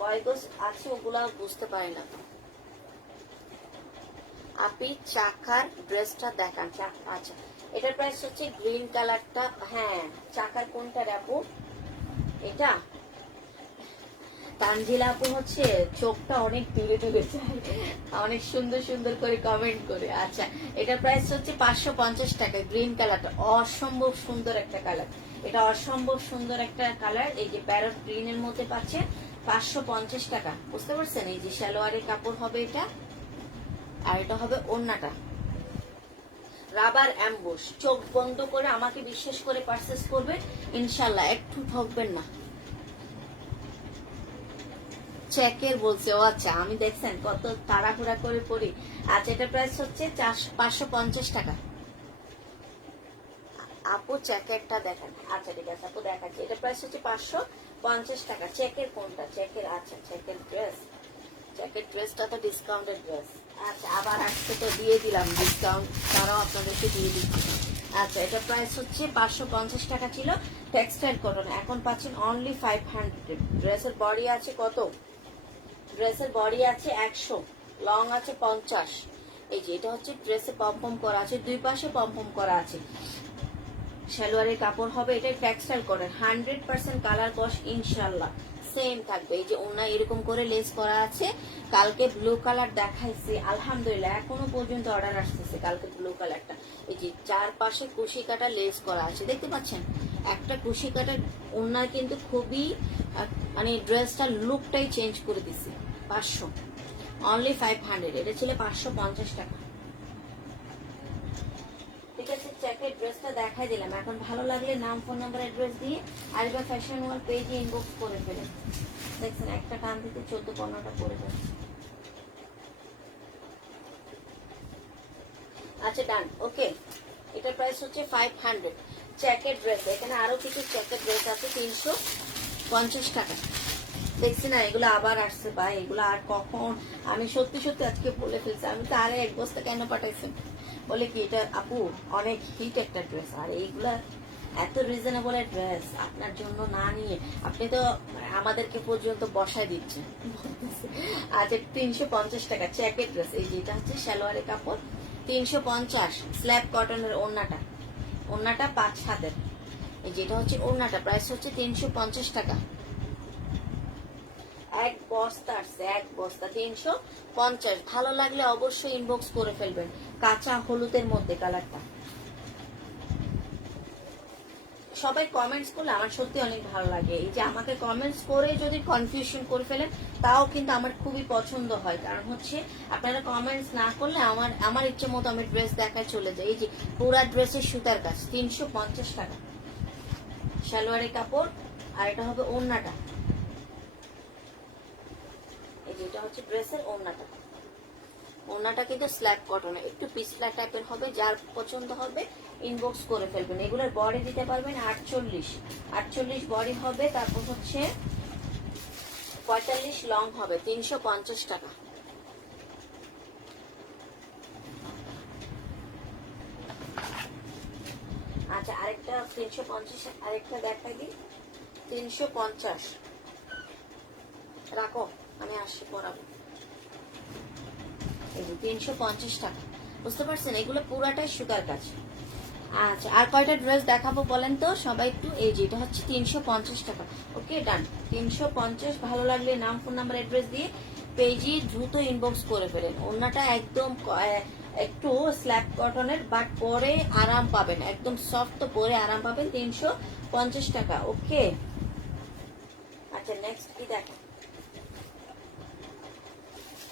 কয় গজ আছে ওগুলা বুঝতে পারি না। আপনি চাকার ড্রেসটা দেখান। আচ্ছা এটার প্রাইস হচ্ছে গ্রিন কালারটা। হ্যাঁ চাকার কোনটা আপু? এটা তানজিলা আপু হচ্ছে চোখটা অনেক দূরে দূরে যায়, অনেক সুন্দর সুন্দর করে কমেন্ট করে। আচ্ছা এটার প্রাইস হচ্ছে 550 টাকা। গ্রিন কালারটা অসম্ভব সুন্দর একটা কালার, এটা অসম্ভব সুন্দর একটা কালার। এই যে প্যারট গ্রিনের মধ্যে পাচ্ছেন 550 টাকা, বুঝতে পারছেন। এই যে সালোয়ারের কাপড় হবে এটা, আর এটা হবে ওড়নাটা রাবার অ্যাম্বুশ। চোখ বন্ধ করে আমাকে বিশ্বাস করে পারচেজ করবে ইনশাল্লাহ, একটু ঠকবেন না। চেকের বলছে, ও আচ্ছা আমি দেখছেন কত তাড়াহুড়া করে পড়ি। আচ্ছা এটা প্রাইস হচ্ছে 550 টাকা। আপু চেকেরটা দেখেন। আচ্ছা ঠিক আছে আপু দেখাচ্ছি। এটা প্রাইস হচ্ছে 550 টাকা। চেকের কোনটা? চেকের, আচ্ছা চেকের ড্রেস। চেকের ড্রেসটা তো ডিসকাউন্টেড ড্রেস। আচ্ছা আবার আজকে তো দিয়ে দিলাম ডিসকাউন্ট, তারাও আপনাদেরকে দিয়ে দিচ্ছি। আচ্ছা এটা প্রাইস হচ্ছে 550 টাকা ছিল টেক্সটাইল কটন, এখন পাচ্ছেন অনলি 500। ড্রেসের বডি আছে কত? ড্রেসের বডি আছে 100, লং আছে 50। এই যে এটা হচ্ছে ড্রেসে পম করা আছে, দুই পাশে পম করা আছে। সালোয়ারের কাপড় হবে এটা টেক্সটাইল কটন, 100% কালার কস ইনশাল্লাহ সেম থাকবে। এই যে ওনা এরকম করে লেস করা আছে। কালকে ব্লু কালার দেখাইছি, আলহামদুলিল্লাহ এখনো পর্যন্ত অর্ডার আসতেছে কালকে ব্লু কালারটা। এই যে চারপাশে কুশি কাটা লেস করা আছে, দেখতে পাচ্ছেন একটা কুশি কাটা ওনা, কিন্তু খুবই মানে ড্রেসটার লুকটাই চেঞ্জ করে দিছে। 500, অনলি 500। এটা ছিল 550 টাকা। ঠিক আছে চেকের ড্রেসটা দেখাই দিলাম। এখন ভালো লাগলে নাম ফোন নাম্বার অ্যাড্রেস দিয়ে আরিবা ফ্যাশন ওয়ার্ল্ড পেজে ইনবক্স করে ফেলেন। দেখছেন একটা টান দিতে 14-15টা পড়ে যাচ্ছে। আচ্ছা ডান, ওকে। এটার প্রাইস হচ্ছে 500। জ্যাকেট ড্রেস, এখানে আরো কিছু জ্যাকেট ড্রেস আছে 350 টাকা। দেখছি না এগুলো আবার আসছে ভাই, এগুলো আর কখন, আমি সত্যি সত্যি আজকে বলে ফেলছি, আমি তো আরে 1 বস্তা কেন পাঠাইছেন, বলে কি এটা আপু অনেক হিট একটা ড্রেস, আর এইগুলা এত রিজনেবল ড্রেস আপনার জন্য না নিয়ে আপনি তো আমাদেরকে পর্যন্ত বসায় দিচ্ছেন। আচ্ছা 350 টাকা জ্যাকেট ড্রেস, এই যেটা হচ্ছে সালোয়ারের কাপড় 350, স্ল্যাব কটনের ওড়নাটা, ওড়নাটা 5 হাতের, এই যেটা হচ্ছে ওড়নাটা, প্রাইস হচ্ছে 350 টাকা। এক বস্তা আসছে, এক বস্তা 350। ভালো লাগলে অবশ্যই ইনবক্স করে ফেলবেন, কাঁচা হলুদের মধ্যে কালারটা। সবাই কমেন্টস করলে আমার সত্যি অনেক ভালো লাগে, এই যে আমাকে কমেন্টস করে যদি কনফিউশন করে ফেলেন তাও কিন্তু আমার খুবই পছন্দ হয়, কারণ হচ্ছে আপনারা কমেন্টস না করলে আমার আমার ইচ্ছে মতো আমি ড্রেস দেখায় চলে যাই। এই যে পুরা ড্রেসের সুতার কাজ 350 টাকা, সালোয়ারের কাপড়, আর এটা হবে ওড়নাটা, এই যেটা হচ্ছে ড্রেসের ওড়নাটা, ওড়নাটা কিন্তু স্ল্যাব কটনের, একটু পিছলা টাইপের হবে, যার পছন্দ হবে ইনবক্স করে ফেলবেন। এগুলোর বডি দিতে পারবেন 48 বডি হবে, তারপর হচ্ছে 45 লং হবে, 350 টাকা। আচ্ছা আরেকটা 350, আরেকটা দেখাই দিই 350, রাখো আমি আসছি পড়াবো। এই যে 350 টাকা, বুঝতে পারছেন এগুলো পুরাটাই সুতার কাজ। আচ্ছা আর কয়টা ড্রেস দেখাবো বলেন তো সবাই একটু, এই যে এটা হচ্ছে 350 টাকা, ওকে ডান 350। ভালো লাগলে নাম ফোন নাম্বার অ্যাড্রেস দিয়ে পেজে দ্রুত ইনবক্স করে ফেলেন। ওড়নাটা একদম একটু স্ল্যাব কটনের, বাট পরে আরাম পাবেন, একদম সফট, তো পরে আরাম পাবেন, 350 টাকা, ওকে। আচ্ছা নেক্সট কি দেখো,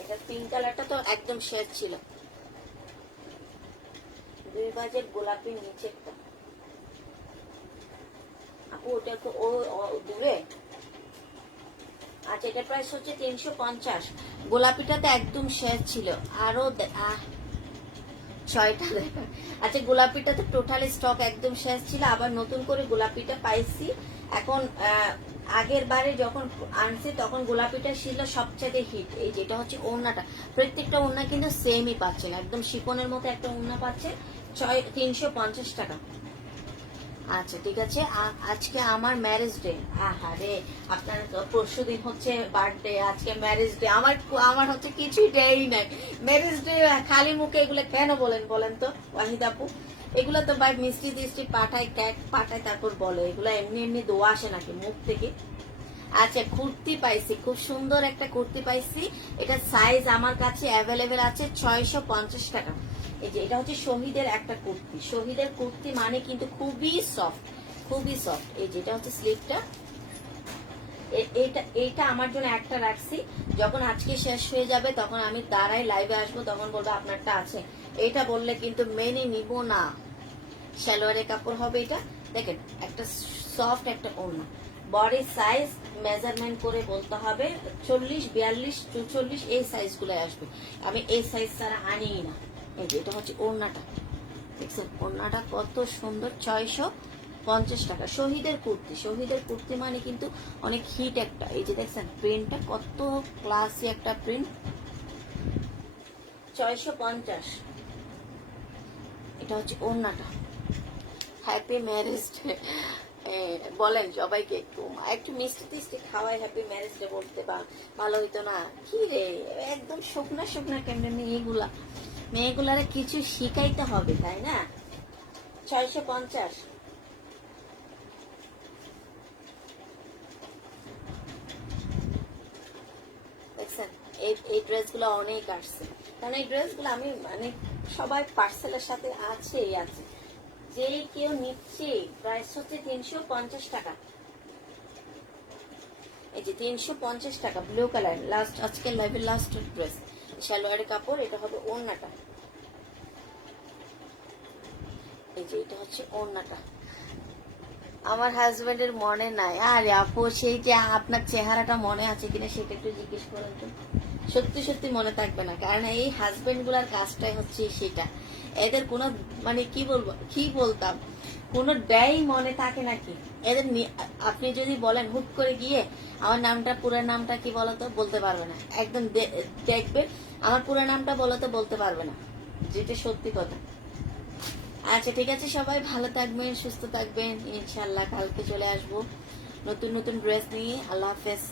এটা পিঙ্ক কালারটা তো একদম শেড ছিল, 2 বাজের গোলাপি নিচে একটা, আপু ওটা তো ও দূরে। আচ্ছা এটার প্রাইস হচ্ছে 350, গোলাপিটাতে একদম শেষ ছিল, আরো 6টা দেখা। আচ্ছা গোলাপিটাতে টোটাল স্টক একদম শেষ ছিল, আবার নতুন করে গোলাপিটা পাইছি এখন। আগের বারে যখন আনছি তখন গোলাপিটা ছিল সবচেয়ে হিট। এই যেটা হচ্ছে ওড়নাটা, প্রত্যেকটা ওড়না কিন্তু সেমই পাচ্ছেন, একদম শিপনের মতো একটা ওড়না পাচ্ছেন, 350 টাকা। আচ্ছা ঠিক আছে, আজকে আমার ম্যারেজ ডে, আহারে আপনার পরশু দিন হচ্ছে বার্থডে, আজকে ম্যারেজ ডে, আমার আমার হচ্ছে কিছুই ডেই নাই, ম্যারেজ ডে খালি মুখে এগুলো কেন বলেন বলেন তো ওয়াহিদ আপু, এগুলো তো ভাই মিষ্টি টিষ্টি পাঠায়, কেক পাঠায়, তারপর বলে, এগুলো এমনি এমনি দোয়া আসে নাকি মুখ থেকে। আচ্ছা কুর্তি পাইছি, খুব সুন্দর একটা কুর্তি পাইছি, এটা সাইজ আমার কাছে অ্যাভেলেবেল আছে 650 টাকা। এই যে এটা হচ্ছে শহীদের একটা কুর্তি, শহীদের কুর্তি মানে কিন্তু খুবই সফট, খুবই সফট। এই যেটা হচ্ছে স্লিপটা, এইটা আমার জন্য একটা রাখছি, যখন আজকে শেষ হয়ে যাবে তখন আমি দাঁড়াই লাইভে আসবো, তখন বলবো আপনারটা আছে, এইটা বললে কিন্তু মেনে নিব না। সালোয়ারের কাপড় হবে এটা, দেখেন একটা সফট একটা ওড়না, বডি সাইজ মেজারমেন্ট করে বলতে হবে, 40, 42, 44 এই সাইজ গুলো আসবে, আমি এই সাইজ ছাড়া আনি না। এই যে এটা হচ্ছে ওড়নাটা, দেখছেন ওড়নাটা কত সুন্দর, 650 টাকা। শহীদের কুর্তি, শহীদের কুর্তি মানে কিন্তু অনেক হিট একটা, এই যে দেখছেন প্রিন্টটা কত ক্লাসি একটা প্রিন্ট, 650। এটা হচ্ছে ওড়নাটা। হ্যাপি ম্যারেজ ডে বলেন সবাইকে, একটু একটু মিষ্টি টিষ্টি খাওয়াই হ্যাপি ম্যারেজ ডে বলতে ভালো হইতো না কি রে, একদম শুকনা শুকনা কেমন মেয়েগুলারে কিছু শিখাইতে হবে তাই না। 650। দেখছেন এই ড্রেসগুলো অনেক আসছে, কারণ এই ড্রেসগুলো আমি মানে সবাই পার্সেলের সাথে আছেই আছে, যে কেউ নিচ্ছে, প্রাইস হচ্ছে 350 টাকা। এই যে 350 টাকা, ব্লু কালার, লাস্ট আজকে লাইভের লাস্ট ড্রেস, সালোয়ারের কাপড়, এটা হবে ওড়নাটা, এই যে এটা হচ্ছে ওড়নাটা। আমার হাজবেন্ডের মনে নাই, আরে আপু সেই যে আপনার চেহারাটা মনে আছে কিনা সেটা একটু জিজ্ঞেস করেন তো, সত্যি সত্যি মনে থাকবে না, কারণ এই হাজবেন্ড গুলার কাজটাই হচ্ছে সেটা, এদের কোনো মানে কি বলতাম, কোনো ব্যয় মনে থাকে নাকি এদের? আপনি যদি বলেন হুট করে গিয়ে আমার নামটা, পুরো নামটা কি বলতো, বলতে পারবে না। একদম দেখবে আমার পুরো নামটা বলতো, বলতে পারবে না, যেটা সত্যি কথা। আচ্ছা ঠিক আছে, সবাই ভালো থাকবেন, সুস্থ থাকবেন, ইনশাল্লাহ কালকে চলে আসবো নতুন নতুন ড্রেস নিয়ে। আল্লাহ হাফেজ।